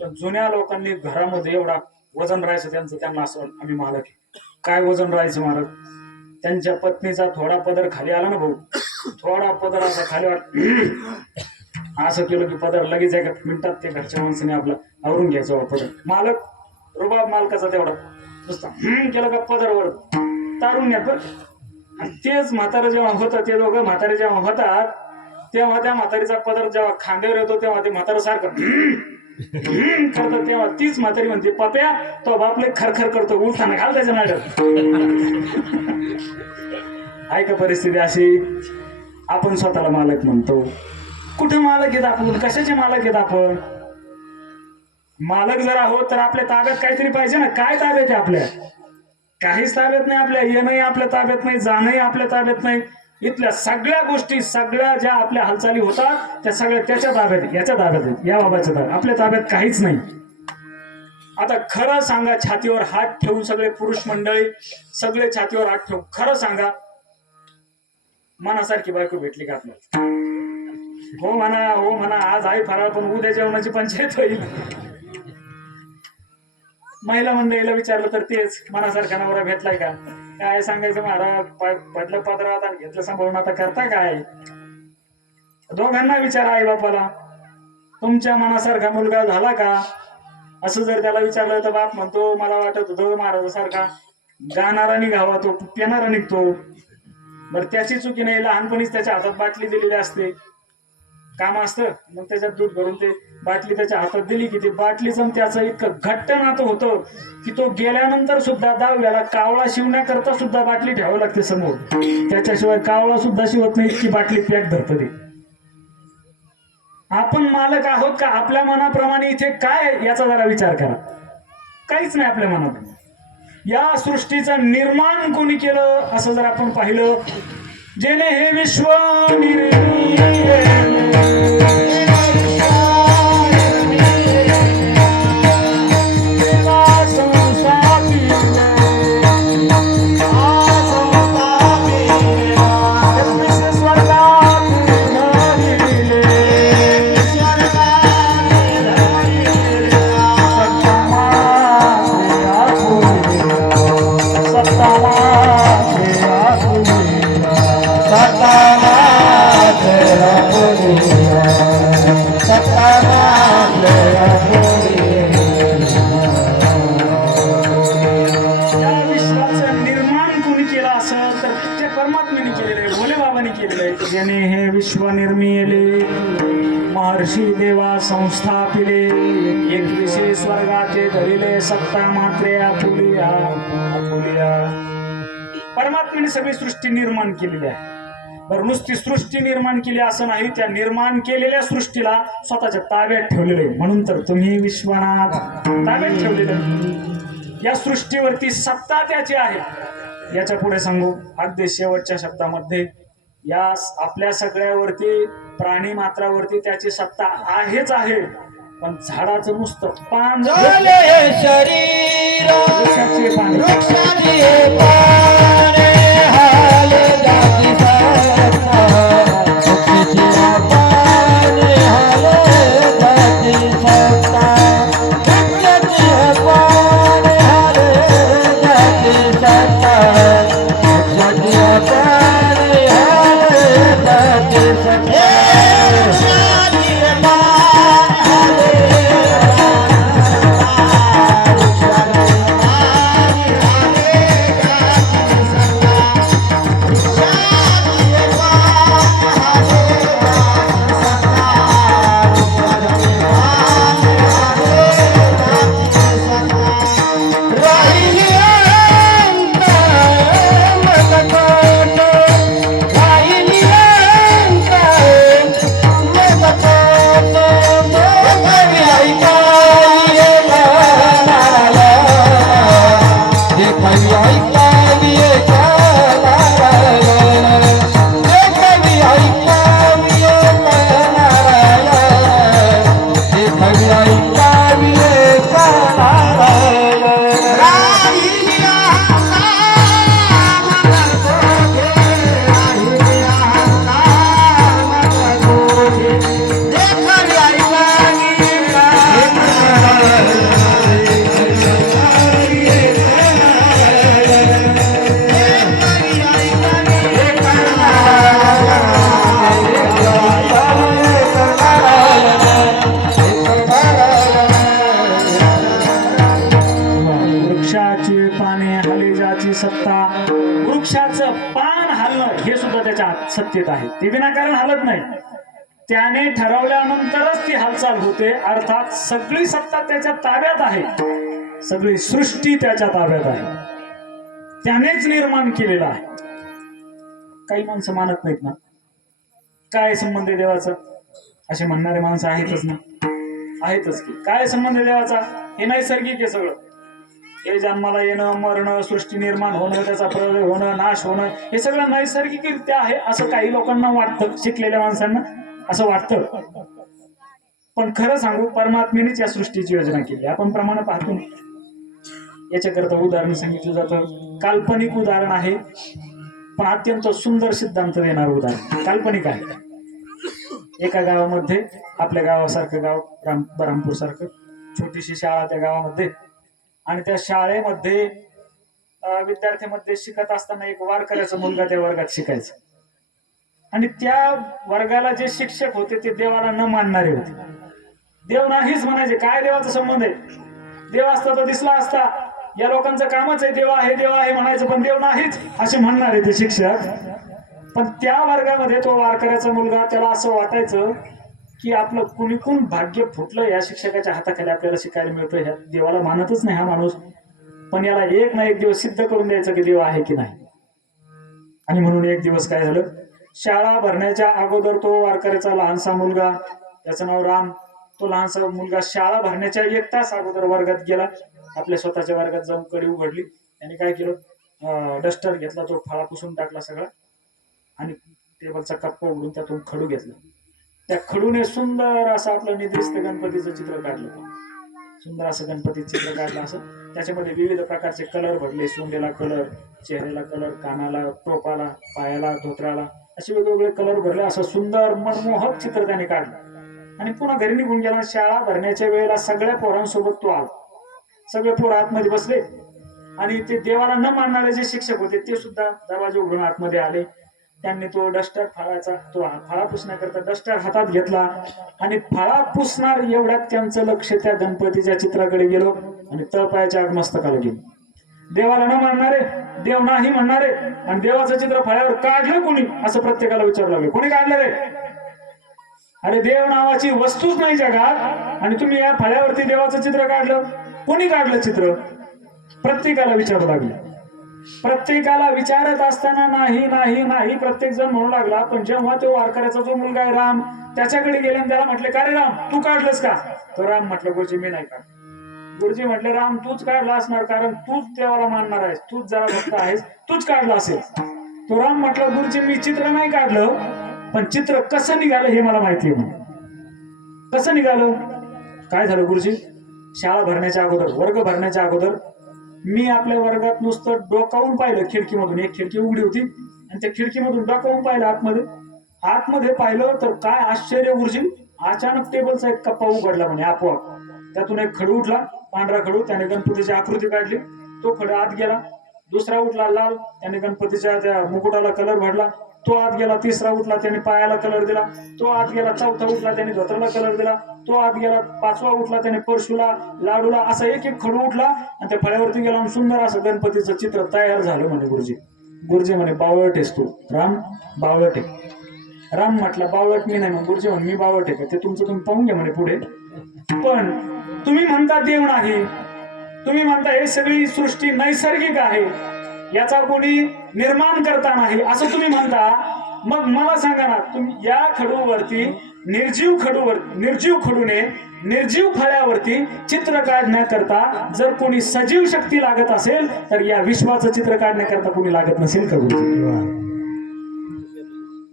पण जुन्या लोकांनी घरामध्ये एवढा वजन राहायचं त्यांचं, त्यांना असं आम्ही मालक आहे. काय वजन राहायचं महाराज? त्यांच्या पत्नीचा थोडा पदर खाली आला ना भाऊ, थोडा पदर असा खाली असं केलं की पदर लगेच एका मिनिटात ते घरच्या माणसाने आपला आवरून घ्यायचं पदर. मालक, रुबाब मालकाचा तेवढा, नुसता केलं का पदरवर तारून घ्या. बरं, आणि तेच म्हातारं जेव्हा होतं, ते दोघं म्हातारे जेव्हा होतात, तेव्हा त्या म्हातारीचा पदर जेव्हा खांद्यावर येतो, तेव्हा ते म्हातारं सारखं करतात. तेव्हा तीच म्हातारी म्हणते, पप्या तो बापले खरखर करतो, उलथाना घाल त्याच्या नाड्यात. आहे का परिस्थिती अशी? आपण स्वतःला मालक म्हणतो. कुठे मालक आहेत आपण? कशाचे मालक आहेत आपण? मालक जर आहोत तर आपल्या ताब्यात काहीतरी पाहिजे ना. काय ताब्यात आहे आपल्या? काहीच ताब्यात नाही आपल्या. येणंही आपल्या ताब्यात नाही, जाणंही आपल्या ताब्यात नाही. इथल्या सगळ्या गोष्टी, सगळ्या ज्या आपल्या हालचाली होतात त्या सगळ्या त्याच्या ताब्यात, याच्या ताब्यात आहेत, या बाबाच्या ताब्यात. आपल्या ताब्यात काहीच नाही. आता खरं सांगा, छातीवर हात ठेवून सगळे पुरुष मंडळी, सगळे छातीवर हात ठेवून खरं सांगा, मनासारखी बायको भेटली का आपल्याला? हो म्हणा, हो म्हणा. आज आहे फराळ, पण उद्या जेवणाची पंचायत होईल. महिला मंडळीला विचारलं तर तेच मनासारखा नवरा भेटलाय का, काय सांगायचं महाराज, पडलं पदरात आणि घेतलं सांभाळून, आता करता काय. दोघांना विचारा आई बापाला, तुमच्या मनासारखा मुलगा झाला का. असं जर त्याला विचारलं तर बाप म्हणतो मला वाटत होतं महाराजासारखा गाणारा निघावा तो पिणारा निघतो. बरं त्याची चुकी नाही, लहानपणीच त्याच्या हातात बाटली दिलेली असते, काम असतं, मग त्याच्यात दूध भरून ते बाटली त्याच्या हातात दिली की ते बाटलीचं त्याचं इतकं घट्ट नातं होतं की तो गेल्यानंतर सुद्धा दहाव्याला कावळा शिवण्याकरता सुद्धा बाटली ठेवावी लागते समोर, त्याच्याशिवाय कावळा सुद्धा शिवत नाही, इतकी बाटली पॅक धरत ते. आपण मालक आहोत का आपल्या मनाप्रमाणे इथे, काय याचा जरा विचार करा. काहीच नाही आपल्या मनाप्रमाणे. या सृष्टीचं निर्माण कोणी केलं असं जर आपण पाहिलं, जेने हे विश्व ज्याने हे विश्व निर्मिले, महर्षी देवा संस्थापिले, एकविशे स्वर्गाचे धरिले, सत्ता मात्रे आपुलिया आपुलिया. परमात्म्याने सगळी सृष्टी निर्माण केलेली आहे. बरं, नुसती सृष्टी निर्माण केली असं नाही, त्या निर्माण केलेल्या सृष्टीला स्वतःच्या ताब्यात ठेवलेले, म्हणून तर तुम्ही विश्वनाथ ताब्यात ठेवलेले. या सृष्टीवरती सत्ता त्याची आहे. याच्या पुढे सांगू अगदी शेवटच्या शब्दामध्ये, या आपल्या सगळ्यावरती प्राणी मात्रावरती त्याची सत्ता आहेच आहे, पण झाडाचं नुसतं पान शरीर वृक्षाचे पान वृक्षाचे पाने हाले जाती सत्ता, वृक्षाचे पाने हाले जाती सत्ता, वृक्षाचे पाने हाले जाती सत्ता, वृक्षाचे पाने हाले जाती सत्ता. सत्ता, वृक्षाचं पान हलणं हे सुद्धा त्याच्या सत्तेत आहे, ते विनाकारण हलत नाही, त्याने ठरवल्यानंतरच ती हालचाल होते. अर्थात सगळी सत्ता त्याच्या ताब्यात आहे, सगळी सृष्टी त्याच्या ताब्यात आहे, त्यानेच निर्माण केलेलं आहे. काही माणसं मानत नाहीत ना, काय संबंध आहे देवाचा, असे म्हणणारे माणसं आहेतच ना, आहेतच की. काय संबंध आहे देवाचा, हे नैसर्गिक आहे सगळं, हे जन्माला येणं मरणं सृष्टी निर्माण होणं त्याचा प्रलय होणं नाश होणं हे सगळं नैसर्गिकरित्या आहे असं काही लोकांना वाटतं, शिकलेल्या माणसांना असं वाटतं. पण खरं सांगू, परमात्म्यानेच या सृष्टीची योजना केली. आपण प्रमाण पाहतो, याच्याकरता उदाहरण सांगितलं जातं, काल्पनिक उदाहरण आहे पण अत्यंत सुंदर सिद्धांत देणार उदाहरण. काल्पनिक आहे. एका गावामध्ये, आपल्या गावासारखं गाव बरामपूर सारखं छोटीशी शाळा त्या गावामध्ये, आणि त्या शाळेमध्ये विद्यार्थ्यांमध्ये शिकत असताना एक वारकऱ्याचा मुलगा त्या वर्गात शिकायचा. आणि त्या वर्गाला जे शिक्षक होते ते देवाला न मानणारे होते. देव नाहीच म्हणायचे. काय देवाचा संबंध आहे? देव असता तर दिसला असता. या लोकांचं कामच आहे देव आहे म्हणायचं, पण देव नाहीच असे म्हणणारे ते शिक्षक. पण त्या वर्गामध्ये तो वारकऱ्याचा मुलगा, त्याला असं वाटायचं की आपलं कुणीकून भाग्य फुटलं, या शिक्षकाच्या हाताखाली आपल्याला शिकायला मिळतं. ह्या देवाला मानतच नाही हा माणूस, पण याला एक ना एक दिवस सिद्ध करून द्यायचं की देव आहे की नाही. आणि म्हणून एक दिवस काय झालं, शाळा भरण्याच्या अगोदर तो वारकऱ्याचा लहानसा मुलगा, त्याचं नाव राम, तो लहानसा मुलगा शाळा भरण्याच्या 1 तास अगोदर वर्गात गेला. आपल्या स्वतःच्या वर्गात जाऊन कडी उघडली. त्याने काय केलं, डस्टर घेतला, तो फळा पुसून टाकला सगळा आणि टेबलचा कप्पा उघडून त्यातून खडू घेतला. त्या खडूने सुंदर असं आपलं निद्रिस्त गणपतीचं चित्र काढलं. सुंदर असं गणपतीचं चित्र काढलं. असं त्याच्यामध्ये विविध प्रकारचे कलर भरले. सोंडेला कलर, चेहऱ्याला कलर, कानाला, टोपाला, पायाला, धोत्राला, असे वेगवेगळे कलर भरले. असं सुंदर मनमोहक चित्र त्याने काढलं आणि पुन्हा घरी निघून गेला. शाळा भरण्याच्या वेळेला सगळ्या पोरांसोबत तो आला. सगळे पोरं आतमध्ये बसले आणि ते देवाला न मानणारे जे शिक्षक होते ते सुद्धा दरवाजे उघडून आतमध्ये आले. त्यांनी तो डस्टर फळा पुसण्याकरता डस्टर हातात घेतला आणि फळा पुसणार एवढ्यात त्यांचं लक्ष त्या गणपतीच्या चित्राकडे गेलो आणि तळपायाच्या आग मस्तकाला गेलो. देवाला न मानणारे, देव नाही म्हणणारे आणि देवाचं चित्र फळ्यावर काढलं कोणी, असं प्रत्येकाला विचारू लागले. कोणी काढलं रे? अरे देव नावाची वस्तूच नाही जगात आणि तुम्ही या फळ्यावरती देवाचं चित्र काढलं. कोणी काढलं चित्र? प्रत्येकाला विचारू लागले. प्रत्येकाला विचारत असताना नाही नाही नाही प्रत्येक जण म्हणू लागला. पण जेव्हा तो वारकऱ्याचा जो मुलगा आहे राम, त्याच्याकडे गेले आणि त्याला म्हटले, का रे राम, तू काढलंस का? तो राम म्हटलं, गुरुजी मी नाही काढ. गुरुजी म्हटले, राम तूच काढला असणार, कारण तूच देवाला मानणार आहेस, तूच जरा भक्त आहेस, तूच काढला असेल. तो राम म्हटला, गुरुजी मी चित्र नाही काढलं, पण चित्र कसं निघालं हे मला माहिती आहे. कसं निघालं? काय झालं गुरुजी, शाळा भरण्याच्या अगोदर, वर्ग भरण्याच्या अगोदर मी आपल्या वर्गात नुसतं डोकावून पाहिलं खिडकीमधून. एक खिडकी उघडी होती आणि त्या खिडकीमधून डोकावून पाहिलं आतमध्ये पाहिलं तर काय आश्चर्य गुरुजी, अचानक टेबलचा एक कप्पा उघडला म्हणे आपोआप. त्यातून एक खडू उठला, पांढरा खडू. त्याने गणपतीची आकृती काढली. तो खडू आत गेला. दुसरा उठला लाल, त्याने गणपतीच्या त्या मुकुटाला कलर भरला. तो आत गेला. तिसरा उठला, त्याने पायाला कलर दिला. तो आत गेला. चौथा उठला, त्याने धोत्राला कलर दिला. तो आत गेला. पाचवा उठला, त्याने परशुला, लाडूला, असा एक एक खडू उठला आणि त्या फळ्यावरती गेला. सुंदर असं गणपतीचं चित्र तयार झालं म्हणे गुरुजी. गुरुजी म्हणे, बावळट आहेस तू राम, बावळट आहे. राम म्हटला, बावळट मी नाही. मग गुरुजी म्हणे, मी बावळट आहे का? ते तुमचं तुम्ही पाहून घ्या म्हणे पुढे. पण तुम्ही म्हणता देव नाही, तुम्ही म्हणता हे सगळी सृष्टी नैसर्गिक आहे, याचा कोणी निर्माण करता नाही असं तुम्ही म्हणता. मग मला सांगा ना, तुम्ही या खडूवरती निर्जीव खडूने निर्जीव फळ्यावरती चित्र काढण्याकरता जर कोणी सजीव शक्ती लागत असेल तर या विश्वाचं चित्र काढण्याकरता कोणी लागत नसेल का गुरुजी?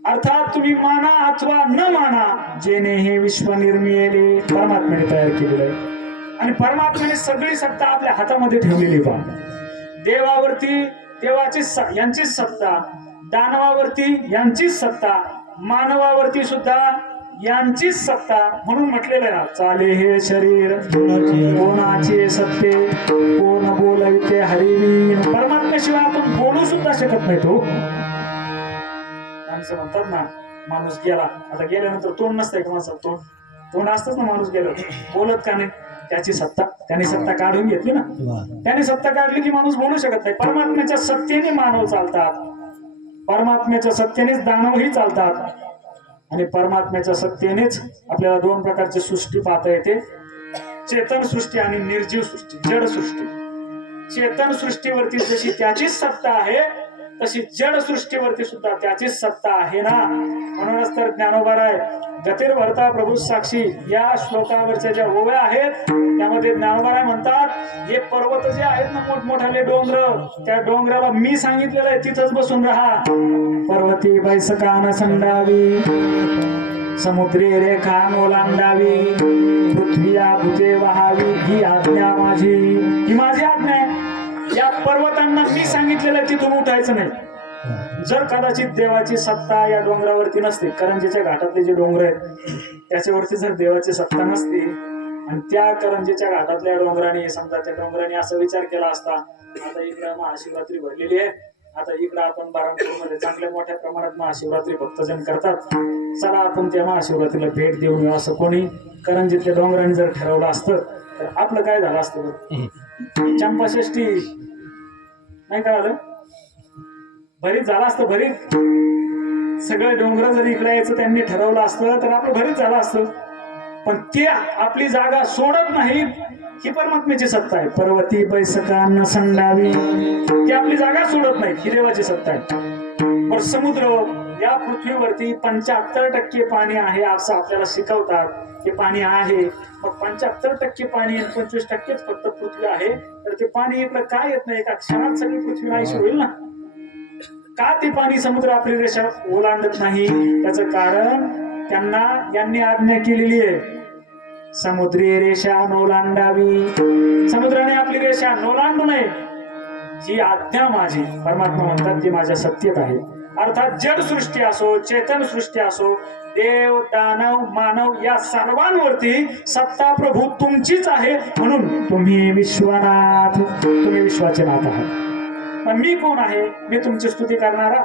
अर्थात तुम्ही माना अथवा न माना, जेने हे विश्व निर्मिले परमात्म्याने तयार केलेलं आहे आणि परमात्म्याने सगळी सत्ता आपल्या हातामध्ये ठेवलेली पहा. देवावरती यांचीच सत्ता, दानवावरती यांचीच सत्ता, मानवावरती सुद्धा यांचीच सत्ता. म्हणून म्हटलेलं आहे, चाले हे शरीर कोणाचे सत्ते, कोण बोलविते हरिवीन. परमात्म्याशिवाय आपण बोलू सुद्धा शकत नाही. तो माणसं म्हणतात ना, माणूस गेला, आता गेल्यानंतर तोंड नसतंय का माणसाचं? तोंड असतच ना माणूस गेल्यावर, बोलत का नाही? त्याची सत्ता, त्याने सत्ता काढून घेतली ना. त्याने सत्ता काढली की माणूस बोलू शकत नाही. परमात्म्याच्या सत्तेने मानव चालतात, परमात्म्याच्या सत्तेनेच दानवही चालतात आणि परमात्म्याच्या सत्तेनेच आपल्याला 2 प्रकारची सृष्टी पाहता येते, चेतन सृष्टी आणि निर्जीव सृष्टी, जड सृष्टी. चेतन सृष्टीवरती जशी त्याचीच सत्ता आहे तशी जड सृष्टीवरती सुद्धा त्याचीच सत्ता आहे ना. म्हणूनच तर ज्ञानोबाराय गतीर भरता प्रभू साक्षी या श्लोकावरच्या ज्या ओव्या आहेत त्यामध्ये ज्ञानोबाराय म्हणतात, हे पर्वत जे आहेत ना, मोठमोठाले डोंगर, त्या डोंगराला मी सांगितलेलं आहे तिथंच बसून राहा. पर्वती बैसकान संडावी, समुद्री रेखा ओलांडावी, पृथ्वीया भूते वहावी, ही आज्ञा माझी, ही माझी आज्ञा आहे. या पर्वतांना मी सांगितलेलं आहे तिथून उठायचं नाही. जर कदाचित देवाची सत्ता या डोंगरावरती नसते, करंजीच्या घाटातले जे डोंगर आहेत त्याच्यावरती जर देवाची सत्ता नसती आणि त्या करंजीच्या घाटातल्या डोंगराने समजा त्या डोंगराने असा विचार केला असता आता इकडं महाशिवरात्री भरलेली आहे, आता इकडं आपण बारामतीमध्ये चांगल्या मोठ्या प्रमाणात महाशिवरात्री भक्तजन करतात, चला आपण त्या महाशिवरात्रीला भेट देऊन येऊ असं कोणी करंजीतल्या डोंगराने जर ठरवलं असतं तर आपलं काय झालं असतं बरं? चंपाषष्ठी नाही कळालं, भरीत झालं असतं, भरीत सगळे डोंगर जर इकडे यायचं त्यांनी ठरवलं असतं तर आपलं भरीत झालं असतं. पण ते आपली जागा सोडत नाहीत, ही परमात्म्याची सत्ता आहे. पर्वती बैसका न संडावी, ती आपली जागा सोडत नाहीत, ही देवाची सत्ता आहे. पण समुद्र या पृथ्वीवरती 75% पाणी आहे असं आपल्याला शिकवतात. ते पाणी आहे, मग 75% पाणी आणि 25%च फक्त पृथ्वी आहे, तर ते पाणी इकडं काय येत नाही? एका क्षणात सगळी पृथ्वी नाहीशी होईल ना. का ते पाणी समुद्र आपली रेषा ओलांडत नाही? त्याचं कारण त्यांना यांनी आज्ञा केलेली आहे, समुद्री रेषा नोलांडावी. समुद्राने आपली रेषा नोलांडू नये, ही आज्ञा माझी. परमात्मा म्हणतात ती माझ्या सत्तेत आहे. अर्थात जड सृष्टी असो, चेतन सृष्टी असो, देव दानव मानव या सर्वांवरती सत्ता प्रभू तुमचीच आहे. म्हणून तुम्ही विश्वनाथ, तुम्ही विश्वाचे नाथ आहात. पण मी कोण आहे? मी तुमची स्तुती करणारा,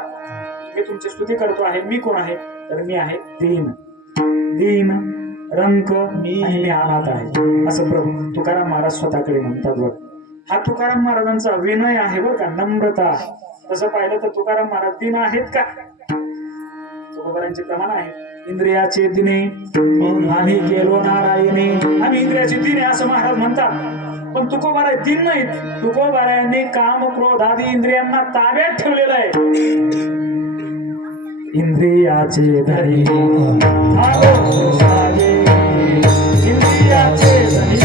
मी तुमची स्तुती करतो आहे. मी कोण आहे? तर मी आहे दीन, दीन रंक मी अनाथ आहे असं प्रभू तुकाराम महाराज स्वतःकडे म्हणतात बघ. हा तुकाराम महाराजांचा विनय आहे बरं का, नम्रता. तसं पाहिलं तर तुकाराम महाराज दीन आहेत का? तुकोबारांचे प्रमाण आहे, इंद्रियाचे दिने आम्ही केलो नारायणे. आम्ही इंद्रियाचे दिने असं महाराज म्हणतात. पण तुकोबाराय दिन नाहीत. तुकोबारायांनी काम क्रोध आदी इंद्रियांना ताब्यात ठेवलेलं आहे. इंद्रियाचे धरी इंद्रियाचे धरी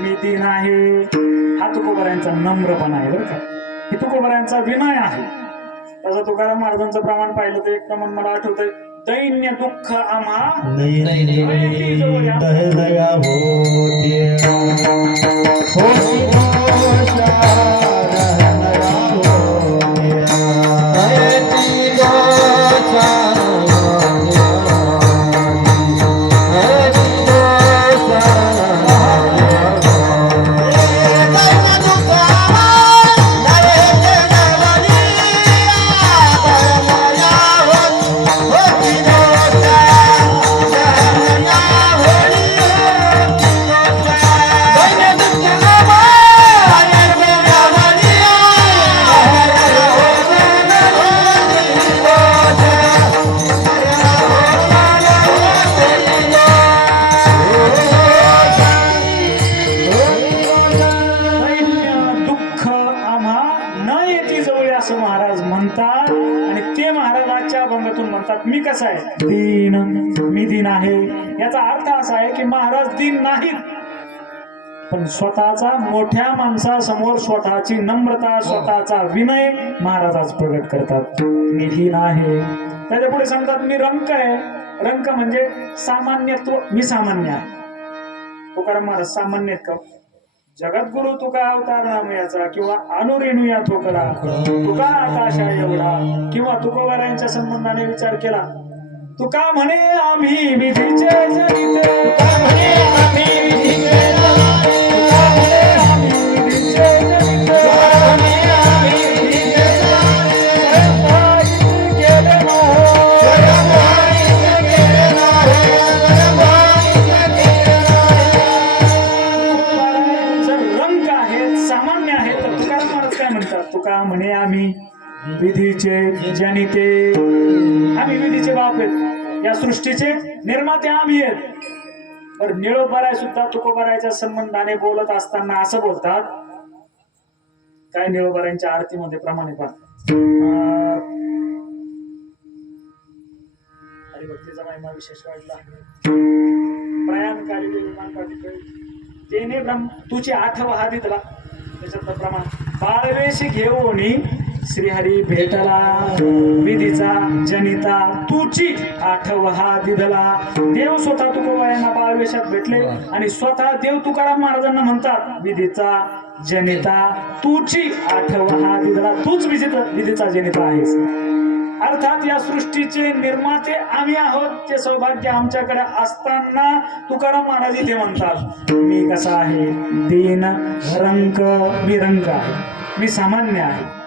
मी दीन आहे. हा तुकोबारायांचा नम्रपणा आहे बरं का, हे तुकोबारायांचा विनय आहे. तसं तुकाराम महाराजांचं प्रमाण पाहिलं तर एक प्रमाण मला आठवतंय, दैन्य दुःख आम्हा म्हणतात. आणि ते महाराजांच्या अभंगातून म्हणतात मी कसा आहे? दीन, मी दीन आहे. याचा अर्थ असा आहे की महाराज दीन नाहीत, पण स्वतःचा मोठ्या माणसासमोर स्वतःची नम्रता, स्वतःचा विनय महाराज आज प्रगट करतात. मी दीन आहे. त्याच्या पुढे सांगतात मी रंक आहे. रंक म्हणजे सामान्यत्व, मी सामान्य आहे. तुकाराम महाराज सामान्य आहेत का? जगद्गुरु तुका अवतार नामयाचा किंवा अनुरेणुया ठोकला, तुका आकाशा एवढा, किंवा तुकोबारायांच्या संबंधाने विचार केला, तुका म्हणे आम्ही विधीचे जनिते, तुका म्हणे आम्ही विधीचे जनिते, तुका म्हणे आम्ही विधीचे जनिते, तुका म्हणे आम्ही विधीचे जनिते, जगभाई गेले नाही, जगभाई गेले नाही, जगभाई गेले नाही. जर रंग आहेत, सामान्य आहेत, तर तुकाराम महाराज काय म्हणतात? तुका म्हणे आम्ही विधीचे जनिते, आम्ही विधीचे बाप आहेत, या सृष्टीचे निर्माते आम्ही आहेत. तर निळोबाराय सुद्धा तुकोबारायच्या संबंधाने बोलत असताना असं बोलतात काय निळोबारायांच्या आरतीमध्ये प्रमाणे पहा हरिभक्तीचा महिमा विशेष वाढला प्रयाण काली विमान तेने ब्रह्म तुझी आठव हा दिला त्याच्यात प्रमाण बाळवेशी घेऊन श्रीहरी भेटला विधीचा जनिता तुची आठव हा दिधला देव स्वतः तुकोबायांना बाळवेशात भेटले आणि स्वतः देव तुकाराम महाराजांना म्हणतात विधीचा जनिता तुची आठव हा दिधला तूच विधीचा जनिता आहेस अर्थात या सृष्टीचे निर्माते आम्ही आहोत ते सौभाग्य आमच्याकडे असताना तुकाराम महाराज इथे म्हणतात मी कसा आहे दीन रंक मी रंक आहे मी सामान्य आहे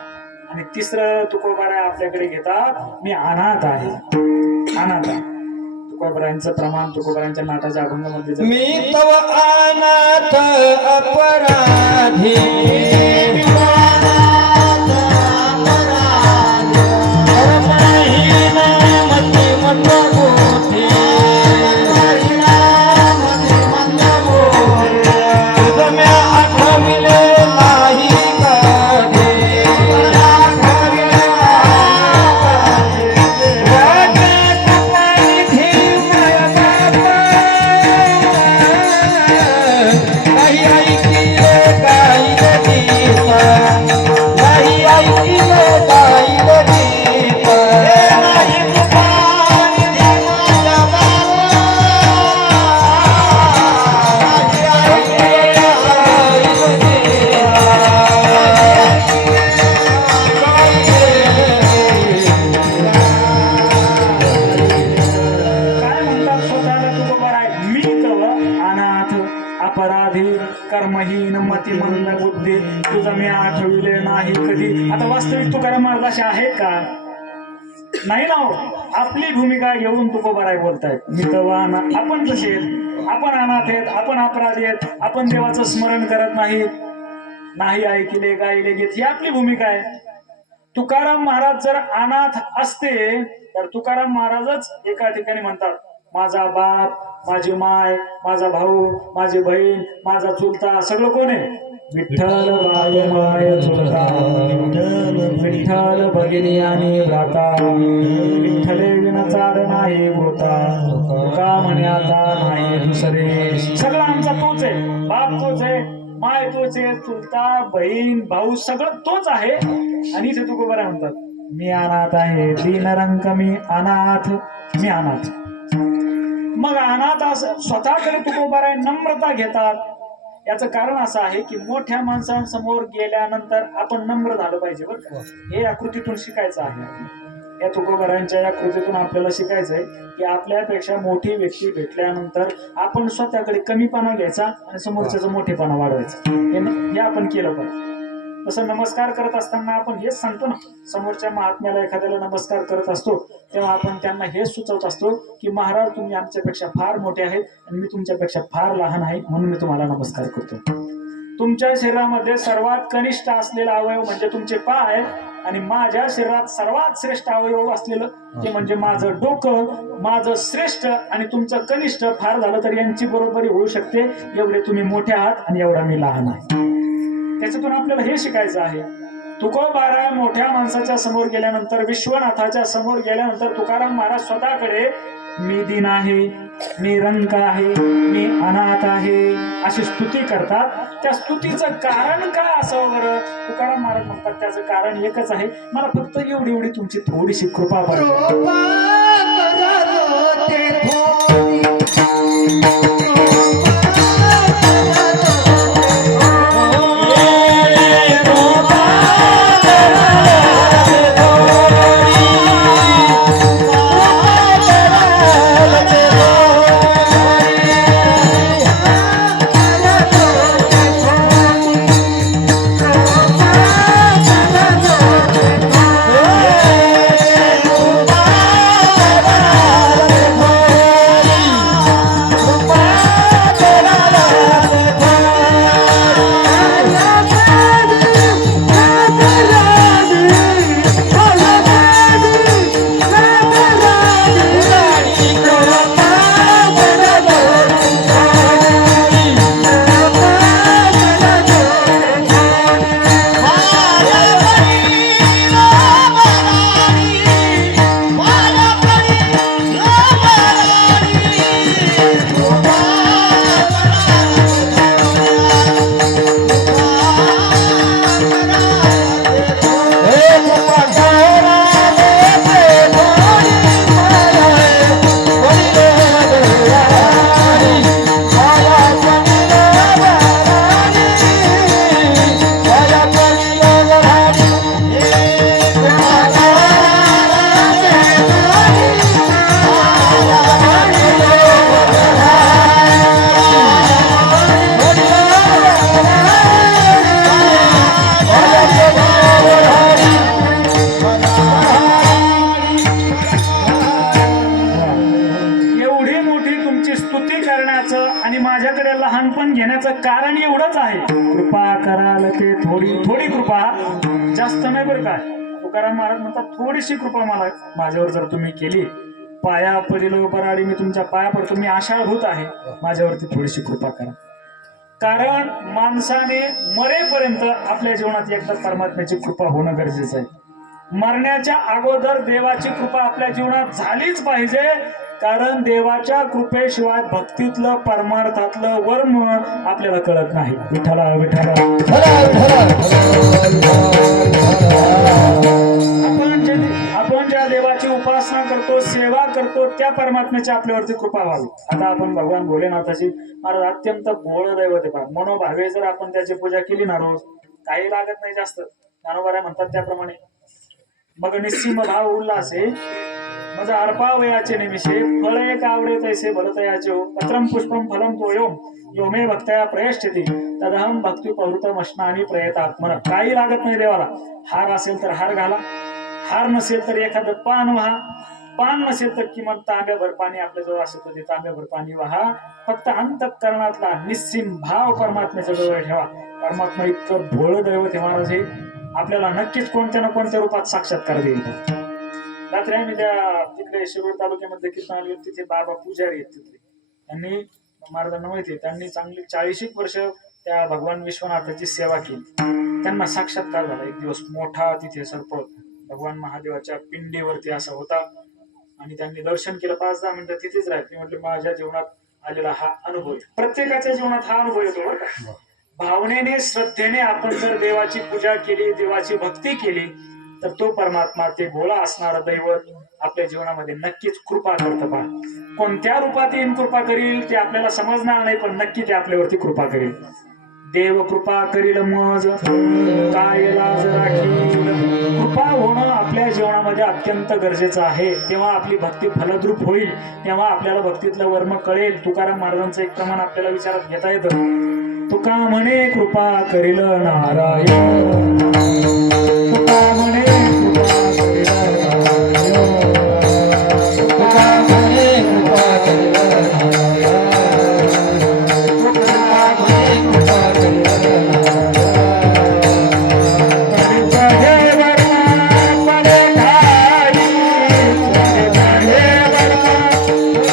आणि तिसरं तुकोबाराय आपल्याकडे घेतात मी अनाथ आहे अनाथ आहे तुकोबारायांचं प्रमाण तुकोबारायांच्या नाटाच्या अभंगामध्ये मी तव अनाथ अपराधी कर्महीन मतिमंद बुद्धी तुझं मी आठविले नाही कधी आता वास्तविक तुकाराम महाराज असे आहेत का नाही ना आपली भूमिका घेऊन तुकोबाराय बोलतायत मी तेव्हा आपण कसे आहेत आपण अनाथ आहेत आपण अपराधी आहेत आपण देवाचं स्मरण करत नाही ऐकले गायले घेत ही आपली भूमिका आहे तुकाराम महाराज जर अनाथ असते तर तुकाराम महाराजच एका ठिकाणी म्हणतात माझा बाप माझी माय माझा भाऊ माझी बहीण माझा चुलता सगळं कोण आहे विठ्ठल बाय माय चुलता विठ्ठल भगिनी आणि भ्राता विठ्ठले विनचाड नाही होता का म्हणे आता नाही दुसरे सगळं आमचा तोच आहे बाप तोच आहे माय तोच आहे चुलता बहीण भाऊ सगळं तोच आहे आणि इथे तुकोबाराय म्हणतात मी अनाथ आहे दीनरंक मी अनाथ मग अनाथ स्वतःकडे तुकोबाराय नम्रता घेतात याचं कारण असं आहे की मोठ्या माणसांसमोर गेल्यानंतर आपण नम्र झालं पाहिजे बरं का हे या कृतीतून शिकायचं आहे या तुकोबारायांच्या या कृतीतून आपल्याला शिकायचं आहे की आपल्यापेक्षा मोठी व्यक्ती भेटल्यानंतर आपण स्वतःकडे कमीपणा घ्यायचा आणि समोरच्याचा मोठेपणा वाढवायचा हे आपण केलं पाहिजे तसं नमस्कार करत असताना आपण हेच सांगतो ना समोरच्या महात्म्याला एखाद्याला नमस्कार करत असतो तेव्हा आपण त्यांना हेच सुचवत असतो की महाराज तुम्ही आमच्यापेक्षा फार मोठे आहेत आणि मी तुमच्यापेक्षा फार लहान आहे म्हणून मी तुम्हाला नमस्कार करतो तुमच्या शरीरामध्ये सर्वात कनिष्ठ असलेला अवयव म्हणजे तुमचे पाय आणि माझ्या शरीरात सर्वात श्रेष्ठ अवयव असलेलं ते म्हणजे माझं डोकं माझं श्रेष्ठ आणि तुमचं कनिष्ठ फार झालं तर यांची बरोबरी होऊ शकते एवढे तुम्ही मोठे आहात आणि एवढा मी लहान आहे त्याच्यातून आपल्याला हे शिकायचं आहे तुकोबाराय मोठ्या माणसाच्या समोर गेल्यानंतर विश्वनाथाच्या समोर गेल्यानंतर तुकाराम महाराज स्वतःकडे मी दीन आहे मी रंक आहे मी अनाथ आहे अशी स्तुती करतात त्या स्तुतीचं कारण काय असावं बरं तुकाराम महाराज म्हणतात त्याचं कारण एकच आहे मला फक्त एवढी तुमची थोडीशी कृपा पाहिजे एवढंच आहे, कृपा कराल ते थोडी थोडी कृपा, जास्त नाही बरं काय. तुकाराम महाराज म्हणतात थोडीशी कृपा मला माझ्यावर जर तुम्ही केली, पाया पडिलो बराडी, मी तुमच्या पाया पडतो, मी आषाढभूत आहे, माझ्यावरती थोडीशी कृपा करा. कारण माणसाने मरेपर्यंत आपल्या जीवनात एकदा परमात्म्याची कृपा होणं गरजेचं आहे. मरण्याच्या अगोदर देवाची कृपा आपल्या जीवनात झालीच पाहिजे. कारण देवाच्या कृपेशिवाय भक्तीतलं परमार्थातलं वर्म आपल्याला कळत नाही. विठ्ठला विठ्ठला. आपण ज्या देवाची उपासना करतो, सेवा करतो, त्या परमात्म्याची आपल्यावरती कृपा व्हावी. आता आपण भगवान भोलेनाथाची महाराज अत्यंत भोळ दैवत आहे. मनोभावे जर आपण त्याची पूजा केली ना रोज, काही लागत नाही जास्त. ज्ञानोबा म्हणतात त्याप्रमाणे मग निश्चिम भाव उल्हास आहे, माझा अर्पा वयाचे निमिषे फळ एक आवडे तैसे भलतयाचे हो, पत्रम पुष्पम फलम तोयो यो मे भक्तया प्रयश्चिती तदहम भक्ती प्रवृतम असणानी प्रयत आत्मन. काही लागत नाही देवाला. हार असेल तर हार घाला, हार नसेल तर एखादं पान व्हा, पान नसेल तर किमान तांब्याभर पाणी आपल्या जवळ असेल तर ते तांब्याभर पाणी व्हा. फक्त अंतःकरणातला निस्सीम भाव परमात्म्याच्या जवळ ठेवा. परमात्मा इतकं भोळ दैवत महाराज हे आपल्याला नक्कीच कोणत्या ना कोणत्या रूपात साक्षात्कार देईल. रात्री आम्ही त्या तिकडे शिरूर तालुक्यामध्ये कीर्तन आली होती. तिथे बाबा पुजारी आहेत तिथे. त्यांनी महाराजांना माहिती, त्यांनी चांगली 40 वर्ष त्या भगवान विश्वनाथाची सेवा केली. त्यांना साक्षात्कार झाला. एक दिवस मोठा तिथे सर्प भगवान महादेवाच्या पिंडीवरती असा होता आणि त्यांनी दर्शन केलं. 5-10 मिनिटं तिथेच राहिले. ते म्हटले माझ्या जीवनात आलेला हा अनुभव. प्रत्येकाच्या जीवनात हा अनुभव येतो बरं का. भावनेने श्रद्धेने आपण जर देवाची पूजा केली, देवाची भक्ती केली, तर तो परमात्मा, ते भोळा असणारा दैवत आपल्या जीवनामध्ये नक्कीच कृपा करतं. पहा कोणत्या रूपात येऊन कृपा करील ते आपल्याला समजणार नाही, पण नक्की ते आपल्यावरती कृपा करेल. देव कृपा करील मज काय लाज राखील. कृपा होणं आपल्या जीवनामध्ये अत्यंत गरजेचं आहे. तेव्हा आपली भक्ती फलद्रूप होईल, तेव्हा आपल्याला भक्तीतलं वर्म कळेल. तुकाराम महाराजांचं एक प्रमाण आपल्याला विचारात घेता येतं. तुका म्हणे कृपा करील नारायण, तुका म्हणे कृपा करील नारायण, तुका म्हणे कृपा करील नारायण, तुका म्हणे कृपा करील नारायण. पडे वर्मा पडे ठाई, पडे वर्मा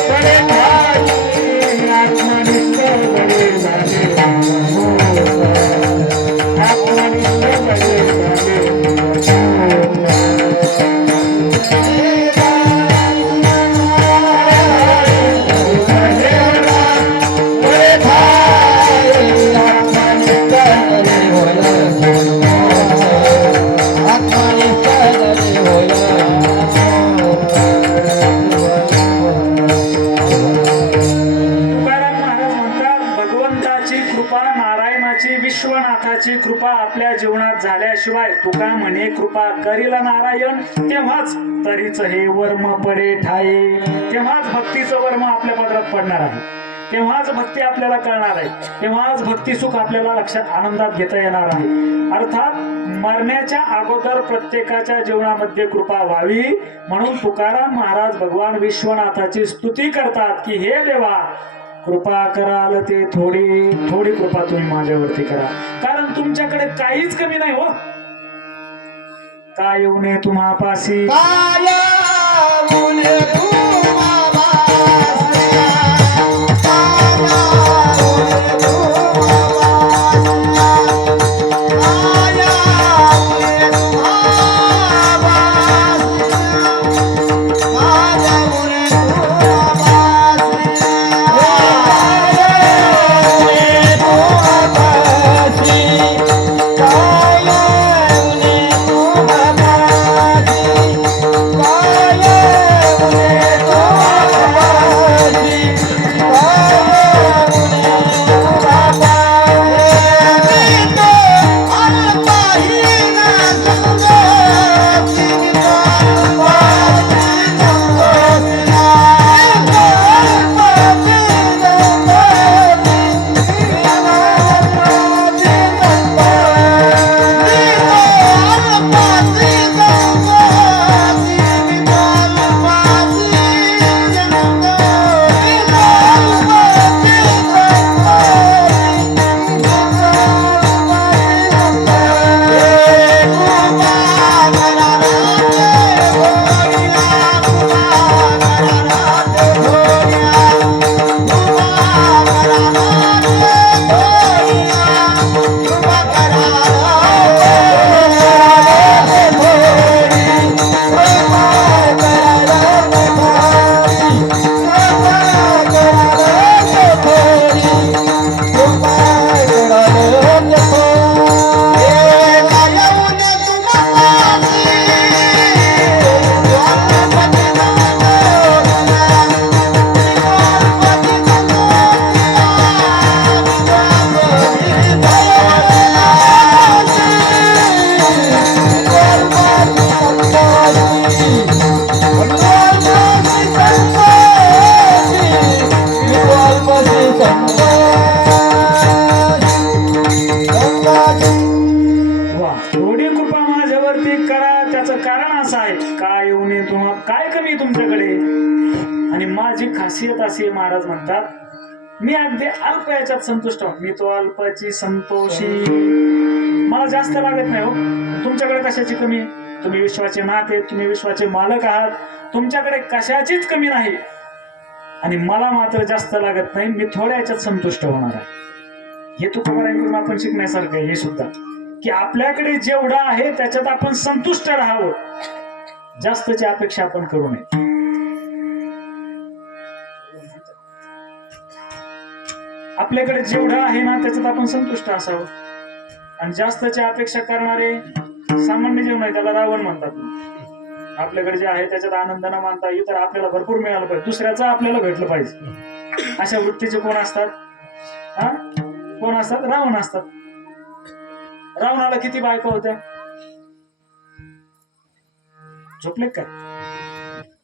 पडे ठाई, आत्मनिष्ठ बळे झाले. विश्वनाथाची कृपा आपल्या जीवनात झाल्याशिवाय तुका म्हणे कृपा करील नारायण, तेव्हाच तरीच हे वर्म पडे ठाई. तेव्हाच भक्तीचं वर्म आपल्या पदरात पडणार आहे. तेव्हाच भक्ती आपल्याला कळणार आहे. तेव्हाच भक्ती सुख आपल्याला लक्षात आनंदात घेता येणार आहे. अर्थात मरण्याच्या अगोदर प्रत्येकाच्या जीवनामध्ये कृपा व्हावी म्हणून तुकाराम महाराज भगवान विश्वनाथाची स्तुती करतात की हे देवा, कृपा कराल ते थोडी थोडी कृपा तुम्ही माझ्यावरती करा. कारण तुमच्याकडे काहीच कमी नाही हो. काय येऊ नये तुम्हापाशी, Yeah. तुमच्याकडे. आणि माझी खासियत अशी आहे, महाराज म्हणतात मी अगदी अल्प याच्यात संतुष्ट आहो. मी तो अल्पाची संतोषी. मला जास्त लागत नाही हो. तुमच्याकडे कशाची कमी आहे? तुम्ही विश्वाचे नाते, तुम्ही विश्वाचे मालक आहात, तुमच्याकडे कशाचीच कमी नाही. आणि मला मात्र जास्त लागत नाही. मी थोड्या याच्यात संतुष्ट होणार आहे. हे तुकोबारायांकडून आपण शिकण्यासारखं आहे हे सुद्धा, की आपल्याकडे जेवढं आहे त्याच्यात आपण संतुष्ट राहावं. जास्तची अपेक्षा आपण करू नये. आपल्याकडे जेवढं आहे ना त्याच्यात आपण संतुष्ट असावं. आणि जास्तची अपेक्षा करणारे सामान्य जीवन आहे, त्याला रावण म्हणतात. आपल्याकडे जे आहे त्याच्यात आनंद न मानता इतर आपल्याला भरपूर मिळालं पाहिजे, दुसऱ्याचं आपल्याला भेटलं पाहिजे, अशा वृत्तीचे कोण असतात? हा, कोण असतात? रावण असतात. रावणाला किती बायका होत्या? झोपले का?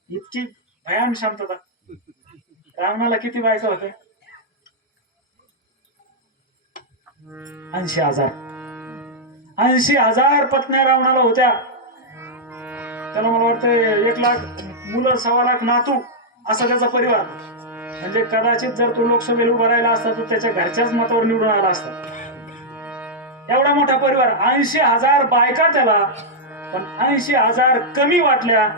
इतकी भयान शांतता. रावणाला किती बायका होत्या? 80,000. 80,000 पत्न्या रावणाला होत्या. त्याला मला वाटतं 1 लाख मुलं, 1.25 लाख नातू, असा त्याचा परिवार. म्हणजे कदाचित जर तो लोकसभेला उभा राहिला असता तर त्याच्या घरच्याच मतावर निवडून आला असता. एवढा मोठा परिवार, 80,000 बायका त्याला. पण 80,000 कमी वाटल्या.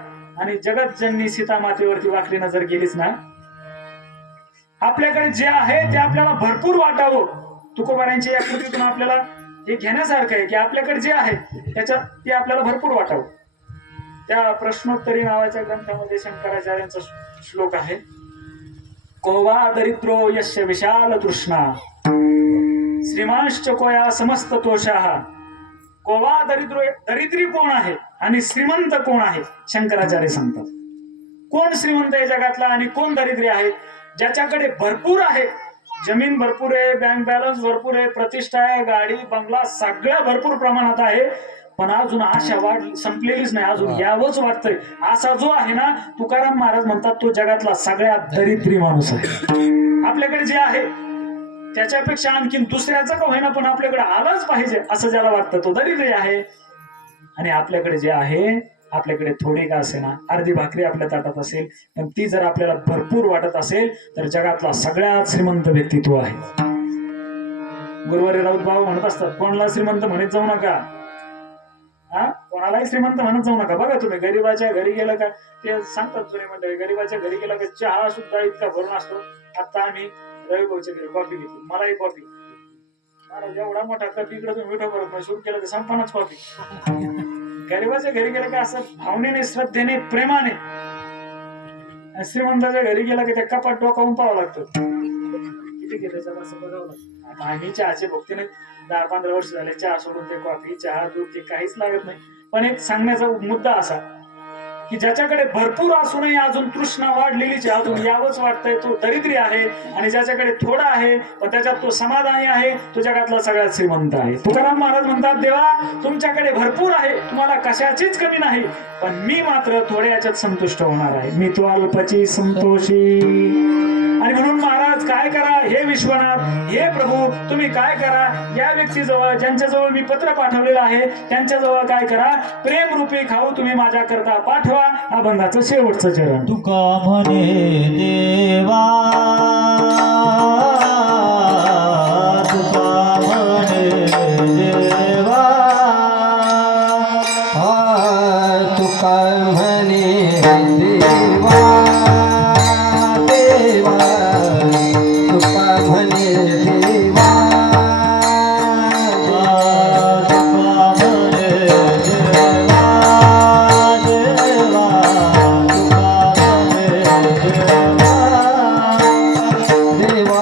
आणि जगत जननी सीता मातेवरती वाकडी नजर गेलीच ना. आपल्याकडे जे आहे ते आपल्याला भरपूर वाटावं. तुकोबारायांच्या या कृतीतून आपल्याला हे घेण्यासारखं आहे की आपल्याकडे जे आहे त्याच्यात ते आपल्याला भरपूर वाटावं. त्या प्रश्नोत्तरी नावाच्या ग्रंथामध्ये शंकराचार्यांचा श्लोक आहे, कोवा दरिद्रो यस्य विशाल तृष्णा श्रीमांश्च कोया समस्त तोषाः. कोवा दरिद्रो, दरिद्री कोण आहे आणि श्रीमंत कोण आहे? शंकराचार्य सांगतात. कोण श्रीमंत आहे जगातला आणि कोण दरिद्री आहे? ज्याच्याकडे भरपूर आहे, जमीन भरपूर आहे, बँक बॅलन्स भरपूर आहे, प्रतिष्ठा आहे, गाडी बंगला सगळ्या भरपूर प्रमाणात आहे, पण अजून आशा वाढ संपलेलीच नाही, अजून यावंच वाटतंय, असा जो आहे ना, तुकाराम महाराज म्हणतात तो जगातला सगळ्यात दरिद्री माणूस आहे. आपल्याकडे जे आहे त्याच्यापेक्षा आणखीन दुसऱ्याचं का होईना पण आपल्याकडे आलंच पाहिजे असं ज्याला वाटतं तो दरिद्री आहे. आणि आपल्याकडे जे आहे, आपल्याकडे थोडी का असेना, अर्धी भाकरी आपल्या ताटात असेल, पण ती जर आपल्याला भरपूर वाटत असेल तर जगातला सगळ्यात श्रीमंत व्यक्तित्व आहे. गुरुवारी राऊत भाऊ म्हणत असतात, कोणाला श्रीमंत म्हणत जाऊ नका. हा, कोणालाही श्रीमंत म्हणत जाऊ नका. बघा तुम्ही गरीबाच्या घरी गेलं का, ते सांगतात जुने मंडळी, गरीबाच्या घरी गेला का चहा सुद्धा इतका भरून असतो. आता आम्ही रवी भाऊच्या घरी कॉफी घेतली, मलाही कॉफी. मला एवढा मोठा कप इकडे तुम्ही मिठो बरोबर सुरू केलं तर संपणाच कॉफी. गरीबाच्या घरी गेलं का असं भावनेने, श्रद्धेने, प्रेमाने. श्रीमंताच्या घरी गेला की त्या कपाट डोकावून पाहावं लागतं, किती घेते असं बघावं लागतं. आम्ही चहाचे भक्ती नाही, 10-15 वर्ष झाले चहा सोडून ते कॉफी, चहा, दूध ते काहीच लागत नाही. पण एक सांगण्याचा मुद्दा असा की ज्याच्याकडे भरपूर असूनही अजून तृष्णा वाढलेलीच आहे, अजून यावंच वाटतंय, तो दरिद्री आहे. आणि ज्याच्याकडे थोडा आहे पण त्याच्यात तो समाधानी आहे, तो जगातला सगळ्यात श्रीमंत आहे. तुकाराम महाराज म्हणतात, देवा तुमच्याकडे भरपूर आहे, तुम्हाला कशाचीच कमी नाही, पण मी मात्र थोड्या याच्यात संतुष्ट होणार आहे. मी तो अल्पाची संतोषी. आणि म्हणून महाराज काय करा, हे विश्वनाथ, हे प्रभू, तुम्ही काय करा, या व्यक्तीजवळ ज्यांच्याजवळ मी पत्र पाठवलेलं आहे त्यांच्याजवळ काय करा, प्रेम रूपी खाऊ तुम्ही माझ्या करता पाठवा. अभंगाचं शेवटचं चरण. तुका म्हणे देवा, तुका म्हणे देवा, तुका म्हणे देवा, देवा तुका म्हणे देवा, तुका म्हणे देवा, देवा तुका म्हणे देवा, देवा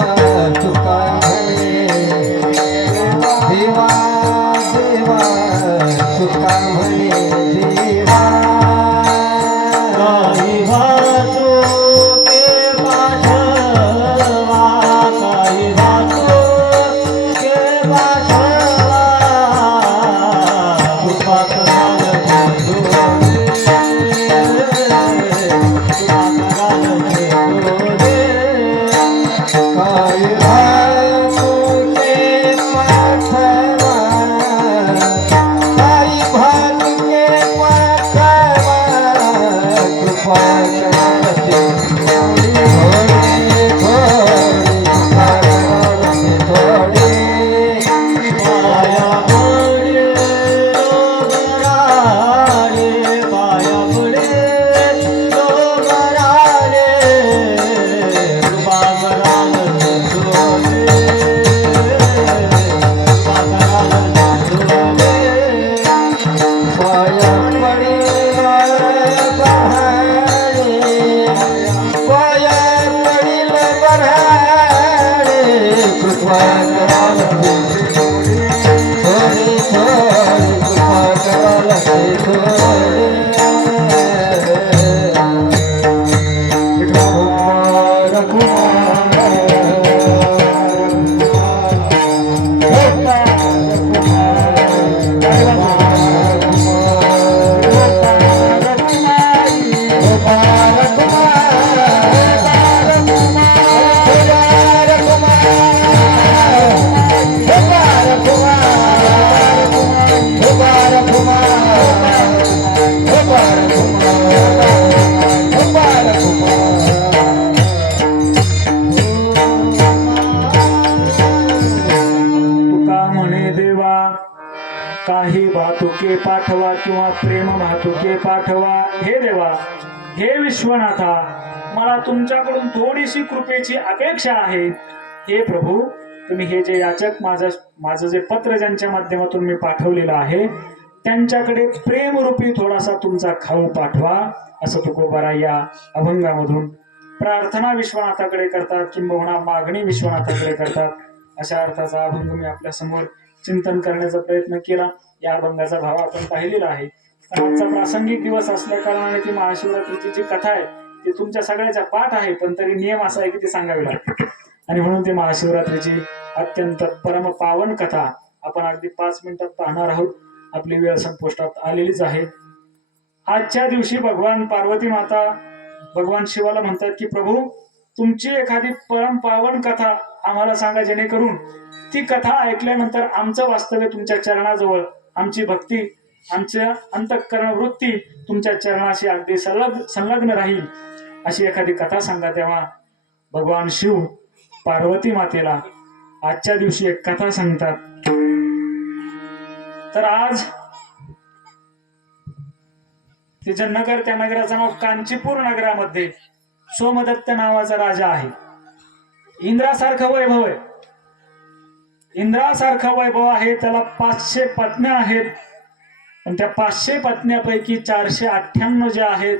काही भातुके पाठवा किंवा प्रेम भातुके पाठवा. हे देवा, हे विश्वनाथा, मला तुमच्याकडून थोडीशी कृपेची अपेक्षा आहे. हे प्रभू, तुम्ही हे जे याचक माझं जे पत्र ज्यांच्या माध्यमातून मी पाठवलेलं आहे त्यांच्याकडे प्रेमरूपी थोडासा तुमचा खाऊ पाठवा. असं तुकोबारा या अभंगामधून प्रार्थना विश्वनाथाकडे करतात किंबहुना मागणी विश्वनाथाकडे करतात. अशा अर्थाचा अभंग मी आपल्या समोर चिंतन करण्याचा प्रयत्न केला. या अभंगाचा भाव आपण पाहिलेला आहे. आजचा प्रासंगिक दिवस असल्या कारणाने ती महाशिवरात्रीची जी कथा आहे ती तुमच्या सगळ्याच्या पाठ आहे, पण तरी नियम असा आहे की ती सांगावी लागते. आणि म्हणून ती महाशिवरात्रीची अत्यंत परम पावन कथा आपण अगदी 5 मिनिटात पाहणार आहोत. आपली वेळ संपुष्टात आलेलीच आहे. आजच्या दिवशी भगवान पार्वती माता भगवान शिवाला म्हणतात की प्रभू, तुमची एखादी परम पावन कथा आम्हाला सांगा, जेणेकरून ती कथा ऐकल्यानंतर आमचं वास्तव्य तुमच्या चरणाजवळ, आमची भक्ती, आमच्या अंतःकरण वृत्ती तुमच्या चरणाशी अगदी संलग्न राहील. अशी एखादी कथा सांगा. तेव्हा भगवान शिव पार्वती मातेला आजच्या दिवशी एक कथा सांगतात. तर आज ते जे नगर, त्या नगराचं नाव कांचीपूर नगरामध्ये सोमदत्त नावाचा राजा आहे. इंद्रासारखं वैभव आहे, इंद्रासारखं वैभव आहे. त्याला 500 पत्न्या आहेत, पण त्या 500 पत्न्यापैकी 498 ज्या आहेत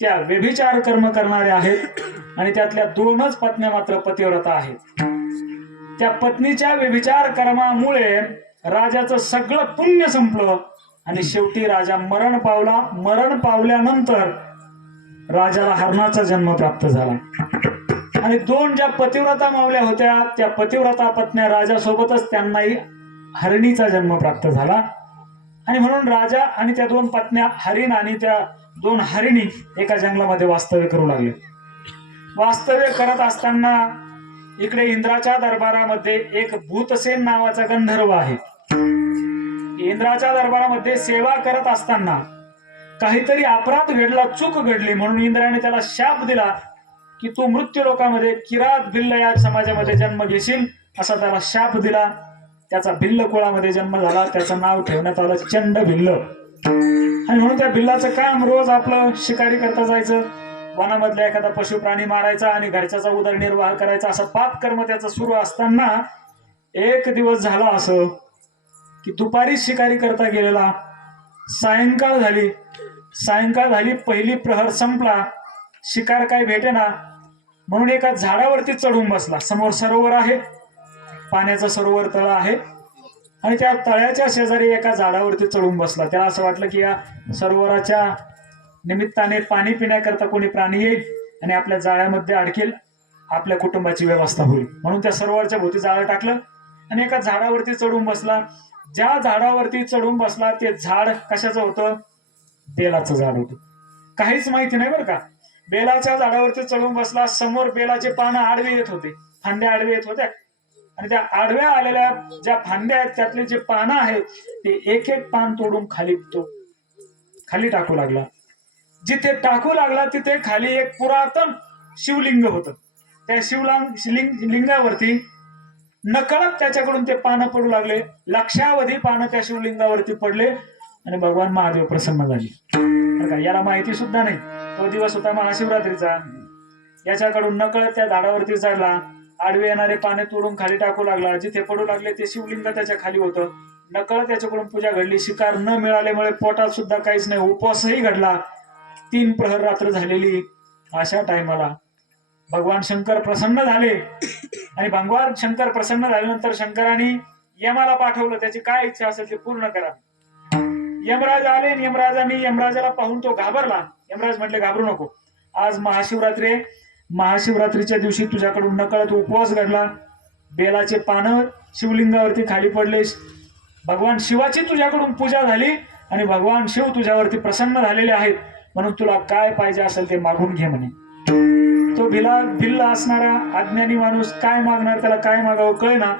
त्या व्यभिचार कर्म करणाऱ्या आहेत आणि त्यातल्या 2च पत्न्या मात्र पतिव्रता आहेत. त्या पत्नीच्या व्यभिचार कर्मामुळे राजाचं सगळं पुण्य संपलं आणि शेवटी राजा मरण पावला. मरण पावल्यानंतर राजाला हरणाचा जन्म प्राप्त झाला आणि 2 ज्या पतिव्रता मावल्या होत्या त्या पतिव्रता पत्न्या राजासोबतच त्यांनाही हरणीचा जन्म प्राप्त झाला. आणि म्हणून राजा आणि त्या 2 पत्न्या हरिण आणि त्या 2 हरिणी एका जंगलामध्ये वास्तव्य करू लागले. वास्तव्य करत असताना इकडे इंद्राच्या दरबारामध्ये एक भूतसेन नावाचा गंधर्व आहे. इंद्राच्या दरबारामध्ये सेवा करत असताना काहीतरी अपराध घडला, चूक घडली, म्हणून इंद्राने त्याला शाप दिला की तू मृत्यू लोकामध्ये किरात भिल्ल या समाजामध्ये जन्म घेशील, असा त्याला शाप दिला. त्याचा भिल्ल कुळामध्ये जन्म झाला. त्याचं नाव ठेवण्यात आलं चंड भिल्ल. आणि म्हणून त्या भिल्लाचं काम रोज आपलं शिकारी करता जायचं, वनामधल्या एखादा पशु प्राणी मारायचा आणि घरच्याचा उदरनिर्वाह करायचा, असं पाप कर्म त्याचं सुरू असताना एक दिवस झाला असं की दुपारी शिकारी करता गेलेला, सायंकाळ झाली, पहिली प्रहर संपला, शिकार काय भेटेना, म्हणून एका झाडावरती चढून बसला. समोर सरोवर आहे, पाण्याचं सरोवर तळ आहे आणि त्या तळ्याच्या शेजारी एका झाडावरती चढून बसला. त्याला असं वाटलं की या सरोवराच्या निमित्ताने पाणी पिण्याकरता कोणी प्राणी येईल आणि आपल्या जाळ्यामध्ये अडकेल, आपल्या कुटुंबाची व्यवस्था होईल, म्हणून त्या सरोवराच्या भोवती जाळं टाकलं आणि एका झाडावरती चढून बसला. ज्या झाडावरती चढून बसला ते झाड कशाचं होतं? बेलाचं झाड होतं. काहीच माहिती नाही बरं का. बेलाच्या झाडावरती चढून बसला. समोर बेलाचे पानं आडवे येत होते, फांद्या आडवे येत होत्या आणि त्या आडव्या आलेल्या ज्या फांद्या आहेत त्यातले जे पानं आहेत ते एक एक पान तोडून खाली टाकू लागला. जिथे टाकू लागला तिथे खाली एक पुरातन शिवलिंग होतं. त्या लिंगावरती नकळत त्याच्याकडून ते पानं पडू लागले. लक्षावधी पानं त्या शिवलिंगावरती पडले आणि भगवान महादेव प्रसन्न झाले. याला माहिती सुद्धा नाही, तो दिवस होता महाशिवरात्रीचा. याच्याकडून नकळत त्या झाडावरती चढला, आडवे येणारे पाने तोडून खाली टाकू लागला. जिथे पडू लागले ते शिवलिंग त्याच्या खाली होतं. नकळत त्याच्याकडून पूजा घडली. शिकार न मिळाल्यामुळे पोटात सुद्धा काहीच नाही, उपवासही घडला. 3 प्रहर रात्र झालेली. अशा टायमाला भगवान शंकर प्रसन्न झाले आणि भगवान शंकर प्रसन्न झाल्यानंतर शंकराने यमाला पाठवलं, त्याची काय इच्छा असेल ते पूर्ण करा. यमराज आले. यमराजाने यमराजाला पाहून तो घाबरला. यमराज म्हटले घाबरू नको, आज महाशिवरात्री, महाशिवरात्रीच्या दिवशी तुझ्याकडून नकळत उपवास घडला, बेलाचे पानं शिवलिंगावरती खाली पडले, भगवान शिवाची तुझ्याकडून पूजा झाली आणि भगवान शिव तुझ्यावरती प्रसन्न झालेले आहेत, म्हणून तुला काय पाहिजे असेल ते मागून घे म्हणे. तो भिल्ल असणारा अज्ञानी माणूस काय मागणार, त्याला काय मागावं कळेना.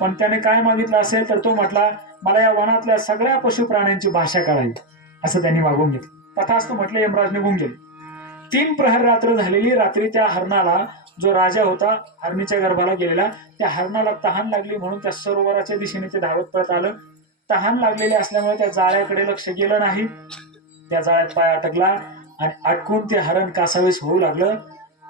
पण त्याने काय मागितलं असेल तर तो म्हटला, मला या वनातल्या सगळ्या पशु प्राण्यांची भाषा कळावी, असं त्यांनी मागून घेतलं. तथास्तु म्हटले. यमराज निघून गेले. 3 प्रहर रात्र झालेली. रात्री त्या हरणाला, जो राजा होता हरणीच्या गर्भाला गेलेला, त्या हरणाला तहान लागली म्हणून त्या सरोवराच्या दिशेने ते धावत पळत आलं. तहान लागलेली असल्यामुळे त्या जाळ्याकडे लक्ष गेलं नाही. त्या जाळ्यात पाय अटकला आणि अटकून ते हरण कासावीस होऊ लागलं.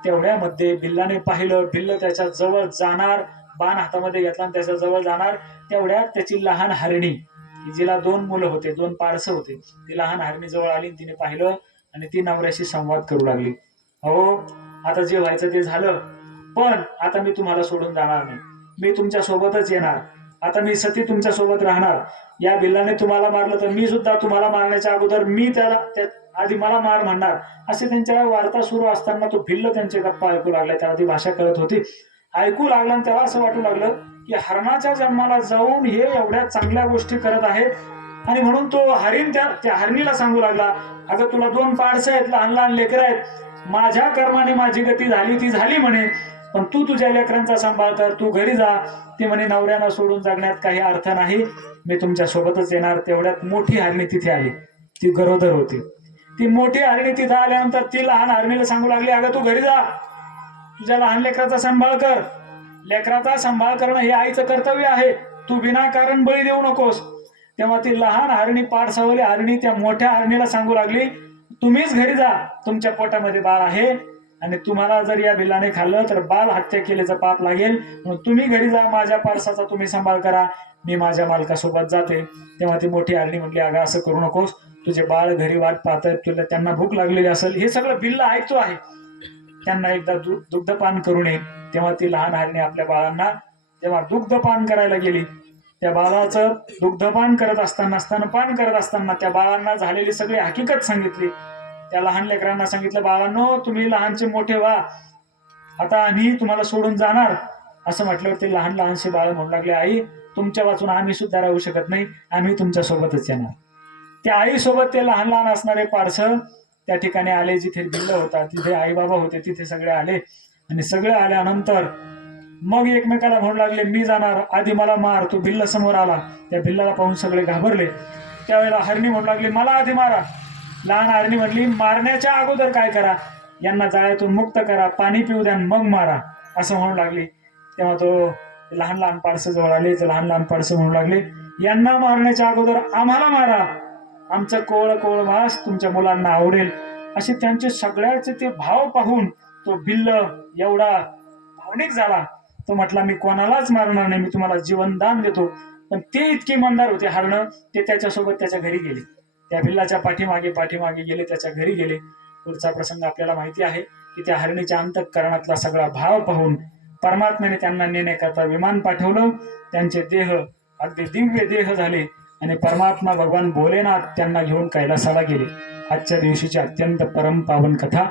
तेवढ्यामध्ये भिल्लाने पाहिलं, भिल्ल त्याच्या जवळ जाणार, बाण हातामध्ये घेतला आणि त्याच्या जवळ जाणार. तेवढ्यात त्याची लहान हरणी, जिला 2 मुलं होते, 2 पारसं होते, ती लहान हरणी जवळ आली. तिने पाहिलं आणि ती नवऱ्याशी संवाद करू लागली. अहो, आता जे व्हायचं ते झालं, पण आता मी तुम्हाला सोडून जाणार नाही. मी तुमच्या सोबतच येणार. आता मी सती तुमच्या सोबत राहणार. या भिल्लाने तुम्हाला मारलं तर मी सुद्धा तुम्हाला मारण्याच्या अगोदर मी त्याला आधी मला मार म्हणणार. असे त्यांच्या वार्ता सुरू असताना तो भिल्ल त्यांचे गप्पा ऐकू लागला. त्याला ती भाषा कळत होती. ऐकू लागला आणि त्याला असं वाटू लागलं की हरणाच्या जन्माला जाऊन हे एवढ्या चांगल्या गोष्टी करत आहेत आणि म्हणून तो हरिण त्या हरणीला सांगू लागला, अगं तुला 2 पाडसं आहेत, लहान लहान लेकरं आहेत. माझ्या कर्माने माझी गती झाली ती झाली म्हणे, पण तू तुझ्या लेकरांचा सांभाळ कर, तू घरी जा. ती म्हणे नवऱ्यानं सोडून जगण्यात काही अर्थ नाही, मी तुमच्या सोबतच येणार. तेवढ्यात मोठी हरणी तिथे आली. ती गरोदर होती. ती मोठी हरणी तिथे आल्यानंतर ती लहान हरणीला सांगू लागली, अगं तू घरी जा, तुझ्या लहान लेकराचा सांभाळ कर. लेकराचा सांभाळ करणं हे आईचं कर्तव्य आहे, तू विनाकारण बळी देऊ नकोस. तेव्हा ती लहान हरणी, पाडसावली हरणी त्या मोठ्या हरणीला सांगू लागली, तुम्हीच घरी जा, तुमच्या पोटामध्ये बाळ आहे आणि तुम्हाला जर या भिल्लाने खाल्लं तर बाल हत्या केल्याचं पाप लागेल. म्हणून तुम्ही घरी जा, माझ्या पारसाचा तुम्ही सांभाळ करा, मी माझ्या मालकासोबत जाते. तेव्हा ती मोठी हरणी म्हटली, अगं असं करू नकोस, तुझे बाळ घरी वाट पाहतायत, तुला त्यांना भूक लागलेली असेल. हे सगळं भिल्ल ऐकतो आहे. त्यांना एकदा दुग्धपान करू नये. तेव्हा ती लहान हरणी आपल्या बाळांना जेव्हा दुग्धपान करायला गेली, त्या बाळाचं दुग्धपान करत असताना, स्तनपान करत असताना त्या बाळांना झालेली सगळी हकीकत सांगितली. त्या लहान लेकरांना सांगितलं, बाळांनो तुम्ही लहानचे मोठे व्हा, आता आम्ही तुम्हाला सोडून जाणार. असं म्हटल्यावर ते लहान लहानशी बाळ म्हणू लागले, आई तुमच्या वाचून आम्ही सुद्धा राहू शकत नाही, आम्ही तुमच्या सोबतच येणार. त्या आईसोबत ते लहान लहान असणारे पारसं त्या ठिकाणी आले, जिथे भिल्ल होता, तिथे आई बाबा होते, तिथे सगळे आले. आणि सगळे आल्यानंतर मग एकमेकाला म्हणू लागले, मी जाणार, आधी मला मार. तो भिल्ल समोर आला. त्या भिल्लाला पाहून सगळे घाबरले. त्यावेळेला हरणी म्हणू लागली, मला आधी मारा. लहान हरणी म्हटली, मारण्याच्या अगोदर काय करा, यांना जाळ्यातून मुक्त करा, पाणी पिऊ द्या, मग मारा, असं म्हणू लागली. तेव्हा तो लहान लहान पारसं जवळ आले. ते लहान लहान पारसं म्हणू लागले, यांना मारण्याच्या अगोदर आम्हाला मारा, आमचं कोळ कोळ मांस तुमच्या मुलांना आवडेल. असे त्यांचे सगळ्याचे ते भाव पाहून तो भिल्ल एवढा भावनिक झाला. तो म्हटला, मी कोणालाच मारणार नाही, मी तुम्हाला जीवनदान देतो. पण ते इतके इमानदार होते हरण, ते त्याच्यासोबत त्याच्या घरी गेले. त्या भिल्लाच्या पाठीमागे गेले, त्याच्या घरी गेले. पुढचा प्रसंग आपल्याला माहिती आहे की त्या हरणीच्या अंतःकरणातला सगळा भाव पाहून परमात्म्याने त्यांना नेण्याकरता विमान पाठवलं. त्यांचे देह अगदी दिव्य देह झाले आणि परमात्मा भगवान भोलेनाथ त्यांना घेऊन कैलासाला गेले. आजच्या दिवशीची अत्यंत परम पावन कथा.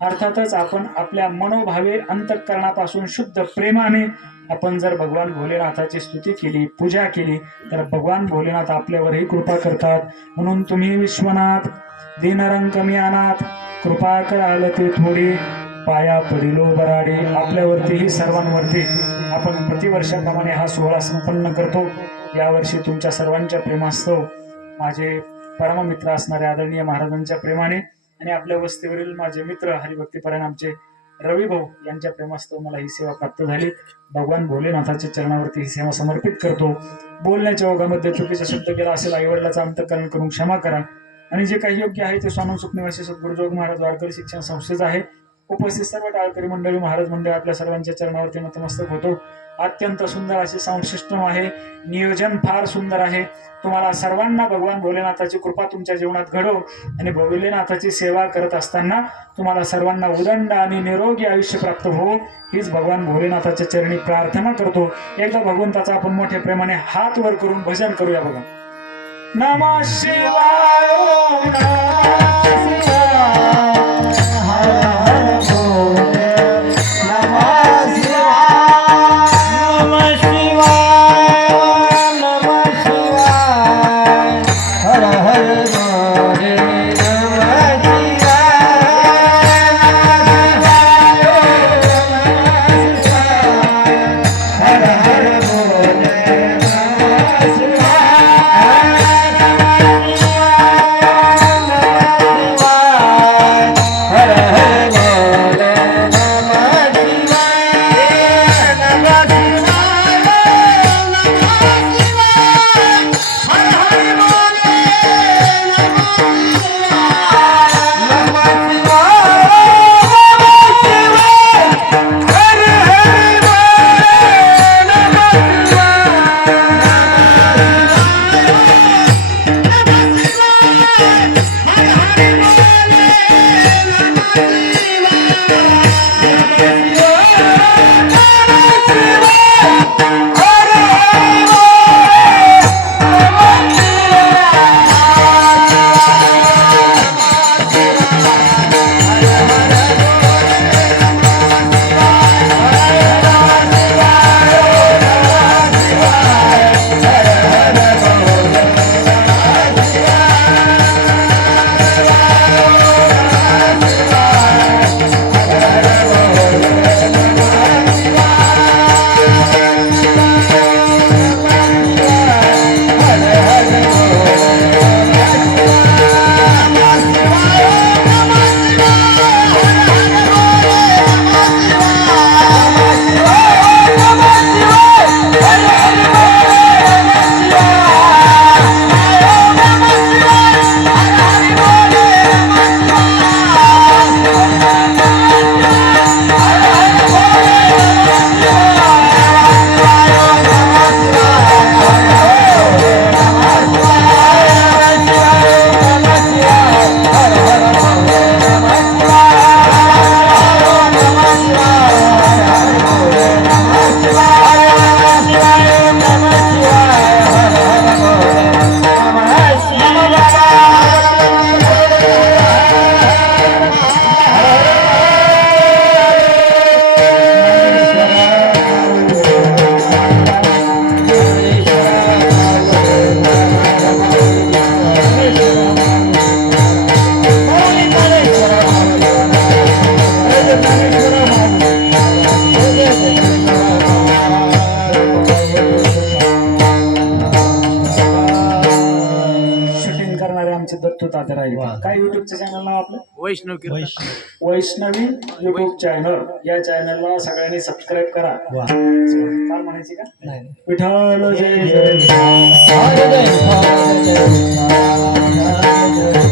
अर्थातच आपण आपल्या मनोभावे अंतःकरणापासून शुद्ध प्रेमाने आपण जर भगवान भोलेनाथाची स्तुती केली, पूजा केली, तर भगवान भोलेनाथ आपल्यावरही कृपा करतात. म्हणून तुम्ही विश्वनाथ दीनरंग कमी अनाथ, कृपा कराल ते थोडी, पाया पडिलो बराडे. आपल्यावरतीही सर्वांवरती आपण प्रतिवर्षाप्रमाणे हा सोहळा संपन्न करतो. यावर्षी तुमच्या सर्वांच्या प्रेमास्तव, माझे परममित्र असणारे आदरणीय महाराजांच्या प्रेमाने आणि आपल्या वस्तीवरील माझे मित्र हरिभक्तीपरायण आमचे रवी भाऊ यांच्या प्रेमास्तव मला ही सेवा प्राप्त झाली. भगवान भोलेनाथाच्या चरणावरती ही सेवा समर्पित करतो. बोलण्याच्या ओघामध्ये चुकीचा शब्द केला असेल, आईवडिलाचं अंतःकरण करून क्षमा करा. आणि जे काही योग्य आहे ते स्वामी सुखनिवासी सद्गुरू जोग महाराज वारकरी शिक्षण संस्थेचं आहे. उपस्थित सर्व टाळकरी मंडळी, महाराज मंडळ आपल्या सर्वांच्या चरणावरती नतमस्तक होतो. अत्यंत सुंदर असे साऊंड सिस्टम आहे, नियोजन फार सुंदर आहे. तुम्हाला सर्वांना भगवान भोलेनाथाची कृपा तुमच्या जीवनात घडो आणि भोलेनाथाची सेवा करत असताना तुम्हाला सर्वांना उदंड आणि निरोगी आयुष्य प्राप्त हो, हीच भगवान भोलेनाथाच्या चरणी प्रार्थना करतो. एकदा भगवंताचा आपण मोठ्या प्रेमाने हात वर करून भजन करूया. बघा, नमः शिवाय, ओम नमः शिवाय, हर हर भोले, नमः शिवाय, नमः शिवाय, नमः शिवाय, हर हर भोले, नमः शिवाय, नमः शिवाय, हर हर भोले, नमः शिवाय. दत्तू तात्या वा. काय युट्यूबचं चॅनल नाव आपलं वैष्णव कीर्तन वैष्णवी युट्यूब चॅनल. या चॅनलला सगळ्यांनी सबस्क्राईब करा. वा. चाल म्हणायची का नाही. विठ्ठल जय जय हरे जय, हरे जय, हरे जय.